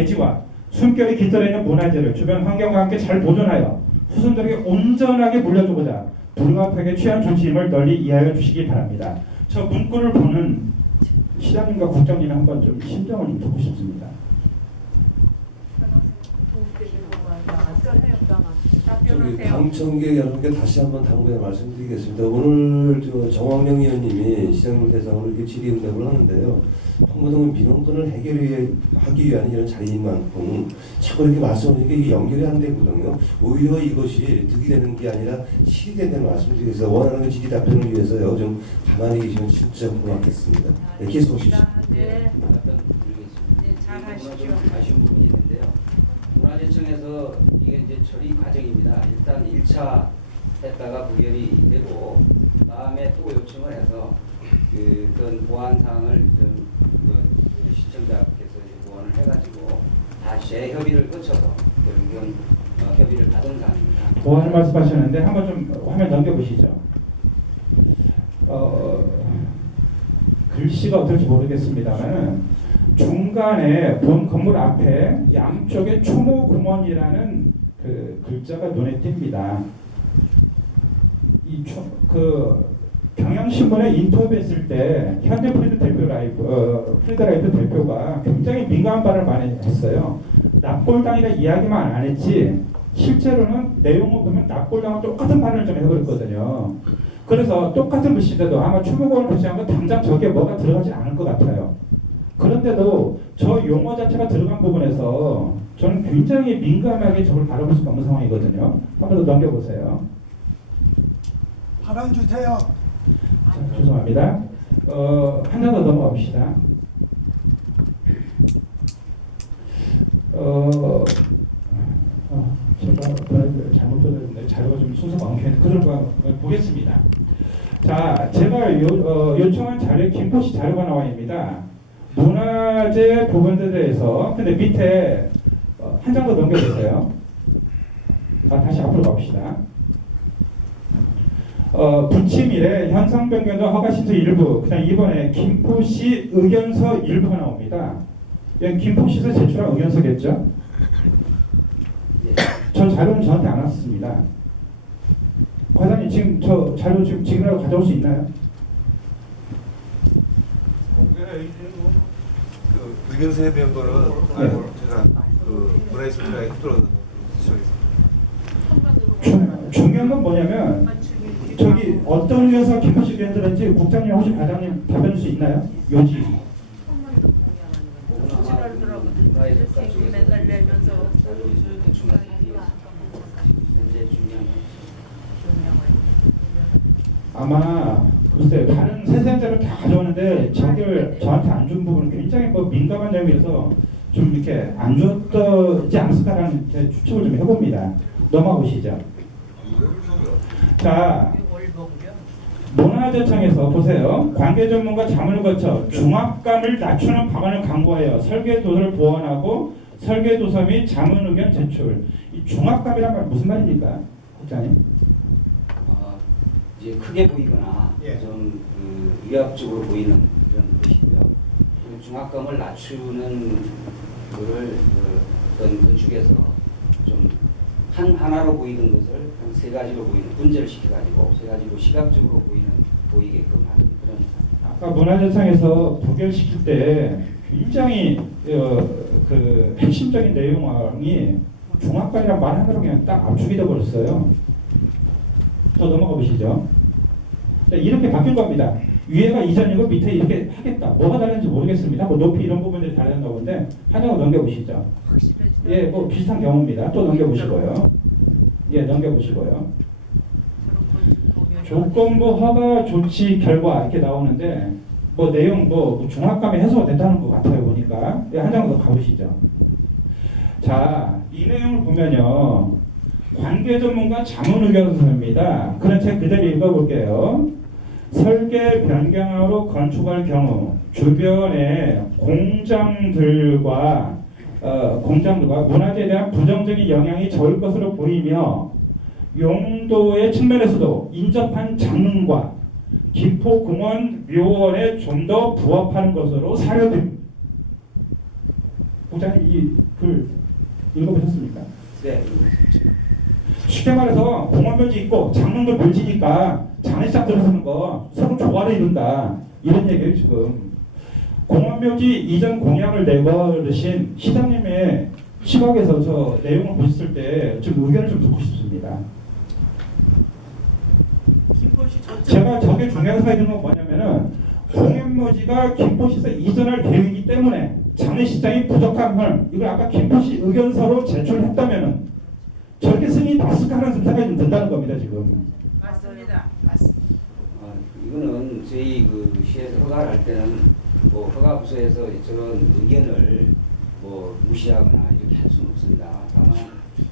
의지와 숨결이 깃들어 있는 문화재를 주변 환경과 함께 잘 보존하여 후손들에게 온전하게 물려주고자 불가피하게 취한 조치임을 널리 이해하여 주시기 바랍니다. 저 문구를 보는 시장님과 국장님 한번 좀 심정을 좀 듣고 싶습니다. 저기 방청객 여러분께 다시 한번 당부해 말씀드리겠습니다. 오늘 정황영 의원님이 시장님 대상으로 이렇게 질의응답을 하는데요. 황무동 민원권을 해결하기 위한 이런 자리인 만큼 자꾸 이렇게 말씀하시는 게 이게 연결이 안 되거든요. 오히려 이것이 득이 되는 게 아니라 실이 된다는 말씀드리겠습니다. 원하는 질의 답변을 위해서요. 좀 가만히 계시면 진짜 고맙겠습니다. 네, 계속 오십시오. 네. 아쉬운 부분이 있는데요. 문화재청에서 이게 이제 처리 과정입니다. 일단 1차 했다가 부결이 되고 다음에 또 요청을 해서 그런 보완 사항을 좀 시청자께서 보완을 해가지고 다시 재협의를 거쳐서 그런 협의를 받은 사항입니다. 보완을 말씀하셨는데 한번 좀 화면 넘겨보시죠. 글씨가 어떨지 모르겠습니다만 중간에 본 건물 앞에 양쪽에 추모금원이라는 그 글자가 눈에 띕니다. 경향신문에 인터뷰했을 때 현대 프리드 라이프 대표가 굉장히 민감한 발언을 많이 했어요. 납골당이라 이야기만 안 했지 실제로는 내용을 보면 납골당과 똑같은 발언을 좀 해버렸거든요. 그래서 똑같은 글씨인데도 아마 추모금을 배치한 건 당장 저기에 뭐가 들어가지 않을 것 같아요. 그런데도 저 용어 자체가 들어간 부분에서 저는 굉장히 민감하게 저걸 바라볼 수가 없는 상황이거든요. 한 번 더 넘겨보세요. 발언 주세요. 자, 죄송합니다. 한 장 더 넘어가 봅시다. 제가 잘못 들었는데 자료가 좀 순서가 엉켜있는데 그걸 보겠습니다. 자, 제가 요청한 자료에 김포시 자료가 나와 있습니다. 문화재 부분에 대해서 근데 밑에 한 장 더 넘겨주세요. 다시 앞으로 갑시다. 부침일에 현상 변경과 허가 신청 일부, 그냥 이번에 김포시 의견서 일부가 나옵니다. 이건 김포시에서 제출한 의견서겠죠? 저 자료는 저한테 안 왔습니다. 과장님 지금 저 자료 지금이라도 가져올 수 있나요? 그 의견서 해배한 거는 제가 그 문화예술부에 흡돌아서 중요한 건 뭐냐면 저기 어떤 의견서 김포시 의견들인지 국장님 혹시 과장님 답변 줄 수 있나요? 요지. 문화예술가 쪽에서 자료를 요청하기 위해서 현재 중요한 아마 글쎄 다른 세세자를 다 가져왔는데 저기를 저한테 안 준 부분은 굉장히 민감한 점이라서 좀 이렇게 안 줬지 않을까라는 추측을 좀 해봅니다. 넘어가 보시죠. 자, 문화재청에서 보세요. 관계 전문가 자문을 거쳐 중압감을 낮추는 방안을 강구하여 설계도서를 보완하고 설계도서 및 자문 의견 제출. 이 중압감이란 말 무슨 말입니까, 국장님? 이제 크게 보이거나 좀 위압적으로 보이는 그런 것이고요. 그 중압감을 낮추는 거를 어떤 건축에서 좀 하나로 보이던 것을 한 세 가지로 보이는 분절을 시켜가지고 세 가지로 시각적으로 보이게끔 하는 그런. 아까 문화재청에서 부결시킬 때 굉장히 그 핵심적인 내용이 중학까지랑 말하느라 그냥 딱 압축이 되어버렸어요. 또 넘어가 보시죠. 이렇게 바뀐 겁니다. 위에가 이전이고 밑에 이렇게 하겠다. 뭐가 다른지 모르겠습니다. 뭐 높이 이런 부분들이 다른다고 본데 하나만 넘겨보시죠. 예, 뭐 비슷한 경우입니다. 또 넘겨보시고요. 예, 넘겨보시고요. 조건부 허가 조치 결과 이렇게 나오는데 뭐 내용 뭐 중압감에 해소가 됐다는 것 같아요 보니까. 예, 한 장 더 가보시죠. 자, 이 내용을 보면요. 관계 전문가 자문 의견서입니다. 그런 책 그대로 읽어볼게요. 설계 변경으로 건축할 경우 주변의 공장들과 문화재에 대한 부정적인 영향이 적을 것으로 보이며 용도의 측면에서도 인접한 장릉과 기포공원 묘원에 좀 더 부합하는 것으로 사료됩니다. 부장님 이 글 읽어보셨습니까? 네. 쉽게 말해서 공원묘지 있고 장릉도 묘지니까 장례식 들어서는 거 서로 조화를 이룬다 이런 얘기예요. 지금 공원묘지 이전 공약을 내버리신 시장님의 시각에서 저 내용을 보셨을 때 좀 의견을 좀 듣고 싶습니다. 제가 저게 중요하게 생각하는 건 뭐냐면은 공연묘지가 김포시에서 이전할 계획이기 때문에 장례식장이 부족한 걸 이걸 아까 김포시 의견서로 제출했다면은 저렇게 승인이 났을까 하는 생각이 좀 든다는 겁니다 지금. 맞습니다. 맞습니다. 이거는 저희 그 시에서 허가를 할 때는 뭐 허가 부서에서 저런 의견을 뭐 무시하거나 이렇게 할 수는 없습니다. 다만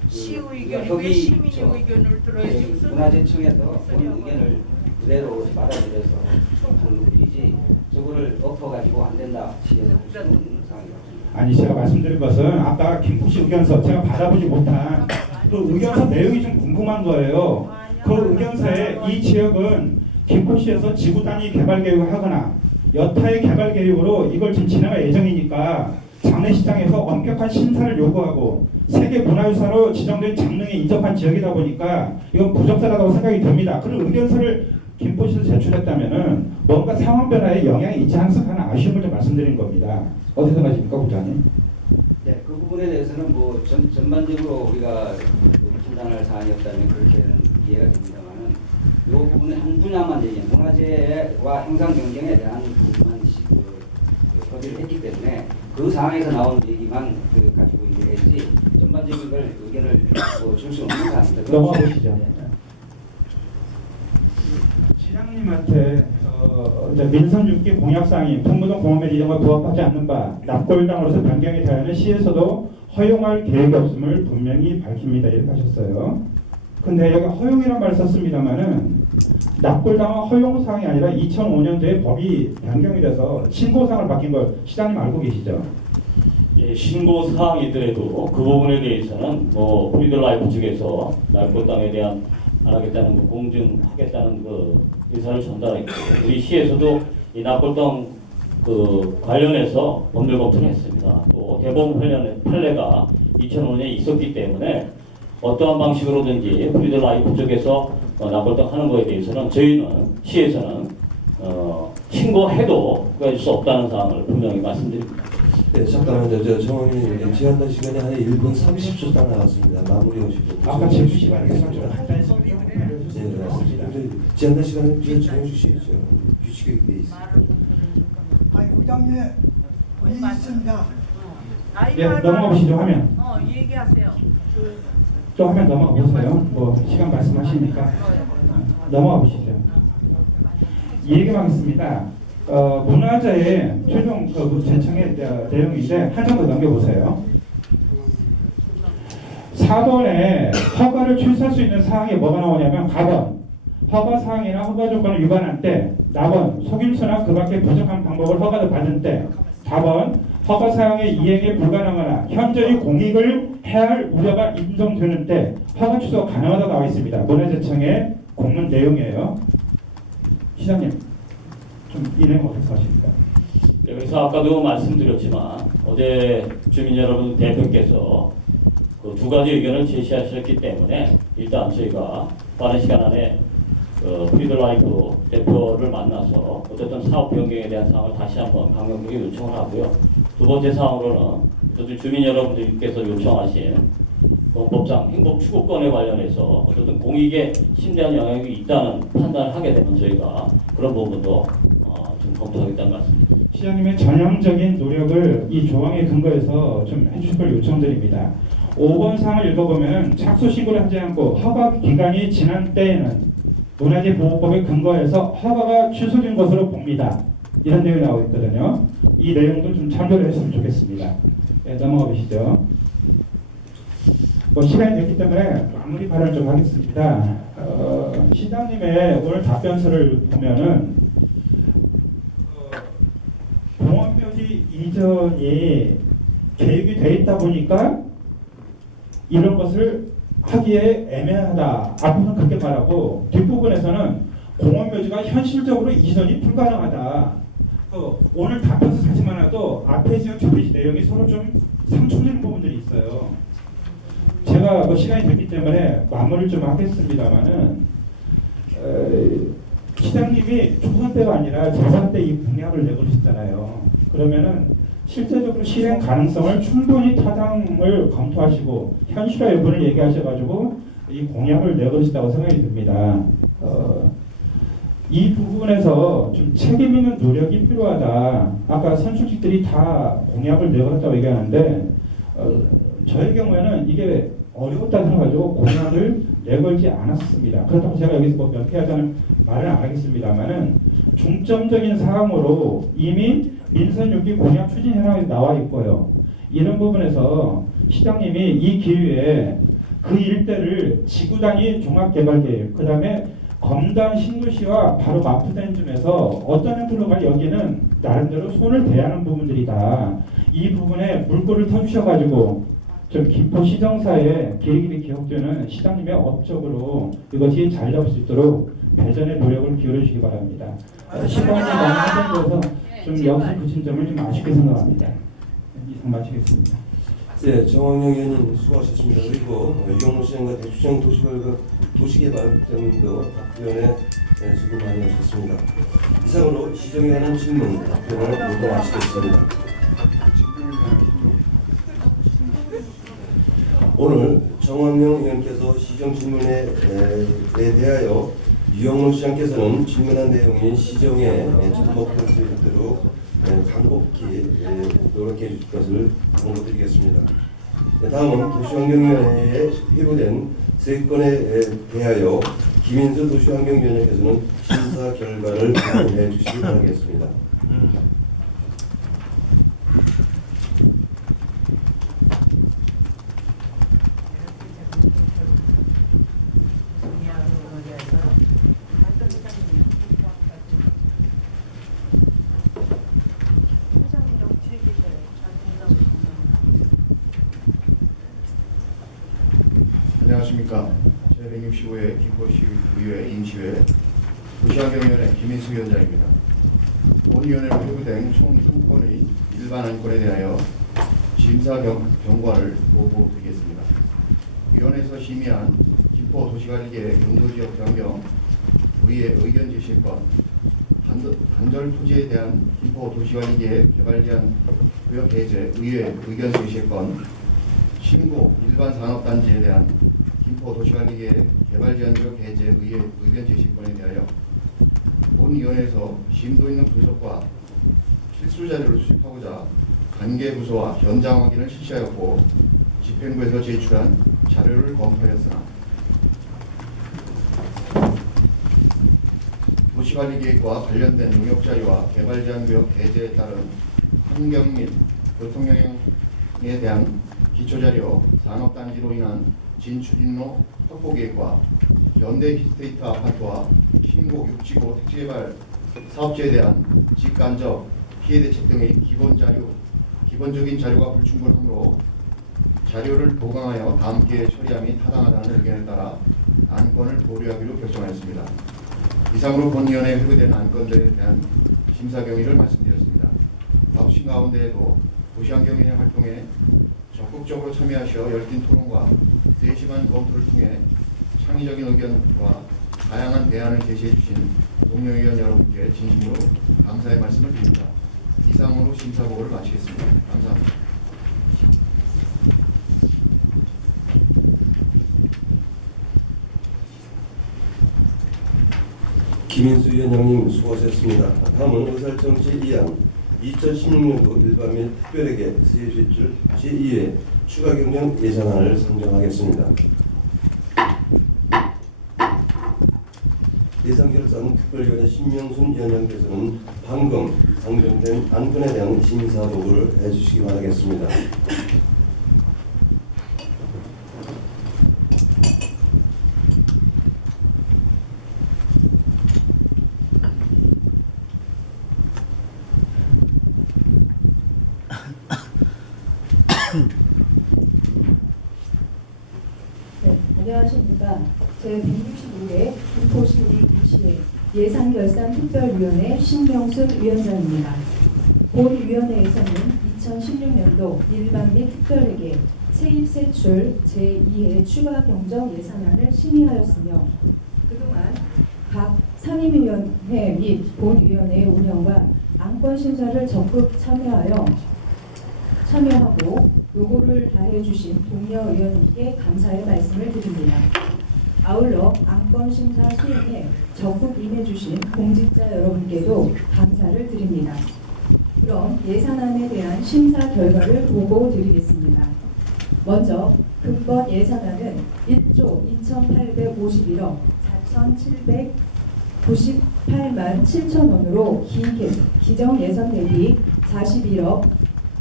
시의 의견, 협의 시민의 의견을 들어야지. 문화재청에서 본 의견을 그대로 받아들여서 하는 분이지 저거를 엎어가지고 안 된다 시에서 할 수 없는 상황이라고 생각합니다. 아니 제가 말씀드린 것은 아까 김포시 의견서 제가 받아보지 못한 그 의견서 내용이 좀 궁금한 거예요. 그 의견서에 이 지역은 김포시에서 지구 단위 개발 계획을 하거나 여타의 개발 계획으로 이걸 지금 진행할 예정이니까 장례식장에서 엄격한 심사를 요구하고 세계 문화유산으로 지정된 장릉에 인접한 지역이다 보니까 이건 부적절하다고 생각이 듭니다. 그런 의견서를 김포시에서 제출했다면은 뭔가 상황 변화에 영향이 있지 않을까 하는 아쉬움을 좀 말씀드린 겁니다. 어떻게 생각하십니까, 부장님? 네, 그 부분에 대해서는 뭐 전반적으로 우리가 판단할 사안이었다면 그렇게는 이해가 됩니다만은 이 부분은 한 분야만 되니 문화재와 행상 변경에 대한 부분만 협의를 했기 때문에 그 사항에서 나온 얘기만 가지고 얘기했지 전반적인 걸 의견을 줄 수 없는 사안입니다. 넘어가 보시죠. 시장님한테 민선 6기 공약사항이 풍무동 공원의 지정과 부합하지 않는 바 납골당으로서 변경이 되하는 시에서도 허용할 계획이 없음을 분명히 밝힙니다. 이렇게 하셨어요. 근데 여기 허용이란 말을 썼습니다만은 납골당은 허용사항이 아니라 2005년도에 법이 변경이 돼서 신고사항을 바뀐 걸 시장님 알고 계시죠? 예, 신고 사항이더라도 그 부분에 대해서는 뭐 프리드라이프 측에서 납골 땅에 대한 안 하겠다는 거 공증하겠다는 그 의사를 전달했고 우리 시에서도 이 납골 땅 그 관련해서 법률 검토를 했습니다. 또 대법원 판례가 2005년에 있었기 때문에 어떠한 방식으로든지 프리드라이프 쪽에서 납골 땅 하는 거에 대해서는 저희는 시에서는 신고해도 가질 수 없다는 사항을 분명히 말씀드립니다. 네, 잠깐만요. 저 정원이 제한된 시간이 한 1분 30초 딱 나왔습니다. 마무리하시고. 아까 제출 시간에 네, 제한된 시간은 정해주시겠죠. 규칙에 돼 있습니다. 아니 부장님 있습니다. 예, 넘어가 보시죠 화면. 얘기하세요. 또 화면 넘어가 보세요. 뭐 시간 말씀하시니까 넘어가 보시죠. 이 얘기만 하겠습니다. 문화재의 최종 제청의 내용인데 한 장 더 넘겨보세요. 4번에 허가를 취소할 수 있는 사항이 뭐가 나오냐면 가번 허가 사항이나 허가 조건을 위반할 때, 나번 속임수나 그 밖에 부족한 방법을 허가를 받을 때, 4번 허가 사항의 이행이 불가능하거나 현저히 공익을 해할 우려가 인정되는 때 허가 취소가 가능하다고 나와 있습니다. 문화재청의 공문 내용이에요. 시장님, 좀 이 내용 어떻게 하십니까? 여기서 아까도 말씀드렸지만 어제 주민 여러분 대표께서 그 두 가지 의견을 제시하셨기 때문에 일단 저희가 빠른 시간 안에 프리드라이프 대표를 만나서 어쨌든 사업 변경에 대한 사항을 다시 한번 강력하게 요청을 하고요. 두 번째 사항으로는 어쨌든 주민 여러분들께서 요청하신 헌법상 행복 추구권에 관련해서 어쨌든 공익에 심대한 영향이 있다는 판단을 하게 되면 저희가 그런 부분도 좀 검토하겠다는 말씀입니다. 시장님의 전향적인 노력을 이 조항에 근거해서 좀 해주실 걸 요청드립니다. 5번 사항을 읽어보면 착수 신고를 하지 않고 허가 기간이 지난 때에는 문화재보호법에 근거해서 허가가 취소된 것으로 봅니다. 이런 내용이 나오고 있거든요. 이 내용도 좀 참고를 했으면 좋겠습니다. 네, 넘어가 보시죠. 시간이 됐기 때문에 마무리 발언을 좀 하겠습니다. 시장님의 오늘 답변서를 보면은 공원묘지 이전이 계획이 돼 있다 보니까 이런 것을 하기에 애매하다. 앞부분 그렇게 말하고 뒷부분에서는 공원묘지가 현실적으로 이전이 불가능하다. 오늘 답변서 자체만 해도 앞에 지은 두 페이지 내용이 서로 좀 상충되는 부분들이 있어요. 제가 시간이 됐기 때문에 마무리를 좀 하겠습니다만은 시장님이 초선 때가 아니라 재선 때 이 공약을 내보셨잖아요. 그러면은 실제적으로 실행 가능성을 충분히 타당을 검토하시고 현실화 여부를 얘기하셔가지고 이 공약을 내보셨다고 생각이 듭니다. 이 부분에서 좀 책임 있는 노력이 필요하다. 아까 선출직들이 다 공약을 내걸었다고 얘기하는데 저의 경우에는 이게 어려웠다 생각가지고 공약을 내걸지 않았습니다. 그렇다고 제가 여기서 뭐 면피하자는 말은 안 하겠습니다만은 중점적인 사항으로 이미 민선 6기 공약 추진 현황이 나와 있고요. 이런 부분에서 시장님이 이 기회에 그 일대를 지구단위 종합개발계획, 그 다음에 검단 신도시와 바로 맞붙는 점에서 어떤 행태로가 여기는 나름대로 손을 대하는 부분들이다. 이 부분에 물꼬를 터주셔가지고 좀 김포 시정사의 계획이 기억되는 시장님의 업적으로 이것이 잘 잡을 수 있도록 배전의 노력을 기울여 주시기 바랍니다. 시간이 많이 할당돼서 좀 여기서 붙인 점을 좀 아쉽게 생각합니다. 이상 마치겠습니다. 네, 정원영 의원님 수고하셨습니다. 그리고 이용무 시장과 대주장 도시개발부장님도 답변에 수고 많이 하셨습니다. 이상으로 시정에 관한 질문 답변을 모두 마치겠습니다. 오늘 정원영 의원께서 시정 질문에 대하여 이용무 시장께서는 질문한 내용인 시정에 접목할 수 있도록 간곡히 노력해 주실 것을 권고드리겠습니다. 다음은 도시환경위원회에 회부된 세 건에 대하여 김인수 도시환경위원회께서는 심사 결과를 공개해 주시기 바라겠습니다. 안녕하십니까. 제165회 김포시의회 임시회 도시환경위원회 김인수 위원장입니다. 본위원회로 회부된 총 3건의 일반 안건에 대하여 심사 경과를 보고드리겠습니다. 위원회에서 심의한 김포 도시관리계획 용도지역 변경 의회 의견 제시권, 단절 토지에 대한 김포 도시관리계획 개발 제한 구역 해제 의회 의견 제시권, 신고 일반 산업단지에 대한 김포 도시관리계획 개발 제한 구역 해제 의회 의견 제시권에 대하여 본위원회에서 심도 있는 분석과 필수 자료를 수집하고자 관계 부서와 현장 확인을 실시하였고 집행부에서 제출한 자료를 검토하였으나 도시관리계획과 관련된 용역 자료와 개발 제한 구역 해제에 따른 환경 및 교통 영향에 대한 기초자료, 산업단지로 인한 진출입로 확보계획과 현대스테이트 아파트와 신곡 6지구 택지개발 사업체에 대한 직간접 피해대책 등의 기본적인 자료가 불충분하므로 자료를 보강하여 다음 기회에 처리함이 타당하다는 의견에 따라 안건을 보류하기로 결정하였습니다. 이상으로 본위원회에 회부된 안건들에 대한 심사 경위를 말씀드렸습니다. 바쁘신 가운데에도 도시환경위원회 활동에 적극적으로 참여하셔 열띤 토론과 세심한 검토를 통해 창의적인 의견과 다양한 대안을 제시해 주신 동료의원 여러분께 진심으로 감사의 말씀을 드립니다. 이상으로 심사보고를 마치겠습니다. 의원님 수고하셨습니다. 다음은 의사일정지 2안 2016년도 일반 및 특별회계 세입세출 제2회 추가 경영 예산안을 선정하겠습니다. 예산결산 특별위원회 신명순 위원장께서는 방금 상정된 안건에 대한 심사 보고를 해주시기 바라겠습니다. 안녕하십니까. 제165회 국토시립시 예산결산특별위원회 신명순 위원장입니다. 본 위원회에서는 2016년도 일반 및 특별회계 세입세출 제2회 추가 경정 예산안을 심의하였으며 그동안 각 상임위원회 및 본위원회 운영과 안건 심사를 적극 참여하고 요구를 다해주신 동료 의원님께 감사의 말씀을 드립니다. 아울러 안건 심사 수행에 적극 임해주신 공직자 여러분께도 감사를 드립니다. 그럼 예산안에 대한 심사 결과를 보고 드리겠습니다. 먼저 근본 예산안은 1조 2,851억 4,798만 7천 원으로 기정 예산 대비 41억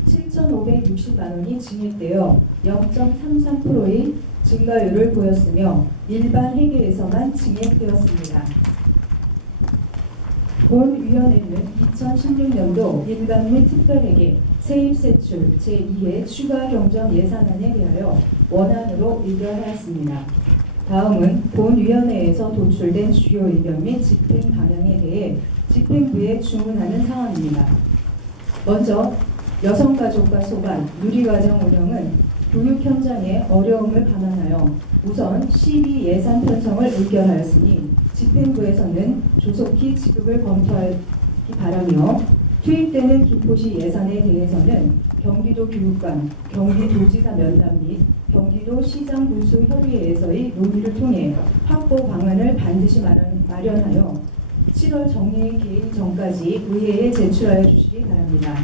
7,560만 원이 증액되어 0.33%의 증가율을 보였으며 일반 회계에서만 증액되었습니다. 본위원회는 2016년도 일반 및 특별회계 세입세출 제2회 추가 경정 예산안에 대하여 원안으로 의결하였습니다. 다음은 본위원회에서 도출된 주요 의견 및 집행 방향에 대해 집행부에 주문하는 사항입니다. 먼저 여성가족과 소관, 누리과정 운영은 교육 현장의 어려움을 감안하여 우선 시비 예산 편성을 의결하였으니 집행부에서는 조속히 지급을 검토하기 바라며 투입되는 기포시 예산에 대해서는 경기도 교육감, 경기도지사 면담 및 경기도 시장 군수 협의회에서의 논의를 통해 확보 방안을 반드시 마련하여 7월 정례 개행 전까지 의회에 제출하여 주시기 바랍니다.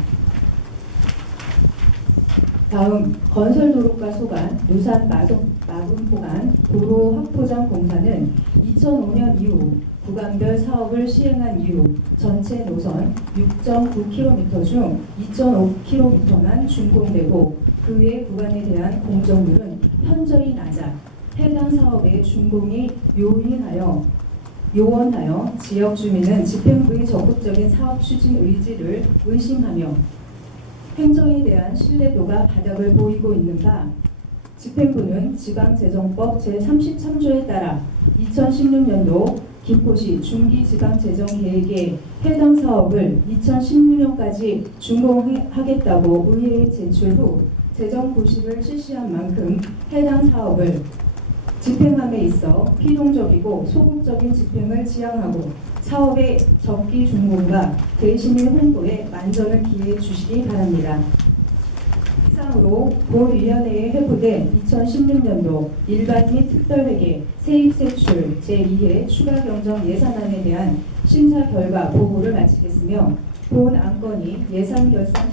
다음 건설도로가 소관, 누산 마분포간 도로 확포장 공사는 2005년 이후 구간별 사업을 시행한 이후 전체 노선 6.9km 중 2.5km만 준공되고 그 외 구간에 대한 공정률은 현저히 낮아 해당 사업의 준공이 요원하여 지역 주민은 집행부의 적극적인 사업 추진 의지를 의심하며 행정에 대한 신뢰도가 바닥을 보이고 있는 바 집행부는 지방재정법 제33조에 따라 2016년도 김포시 중기지방재정계획에 해당 사업을 2016년까지 준공하겠다고 의회에 제출 후 재정고시를 실시한 만큼 해당 사업을 집행함에 있어 피동적이고 소극적인 집행을 지향하고 사업의 적기 준공과 대시민 홍보에 만전을 기해해 주시기 바랍니다. 이상으로 본위원회에 회부된 2016년도 일반 및 특별회계 세입세출 제2회 추가 경정 예산안에 대한 심사 결과 보고를 마치겠으며 본 안건이 예산결산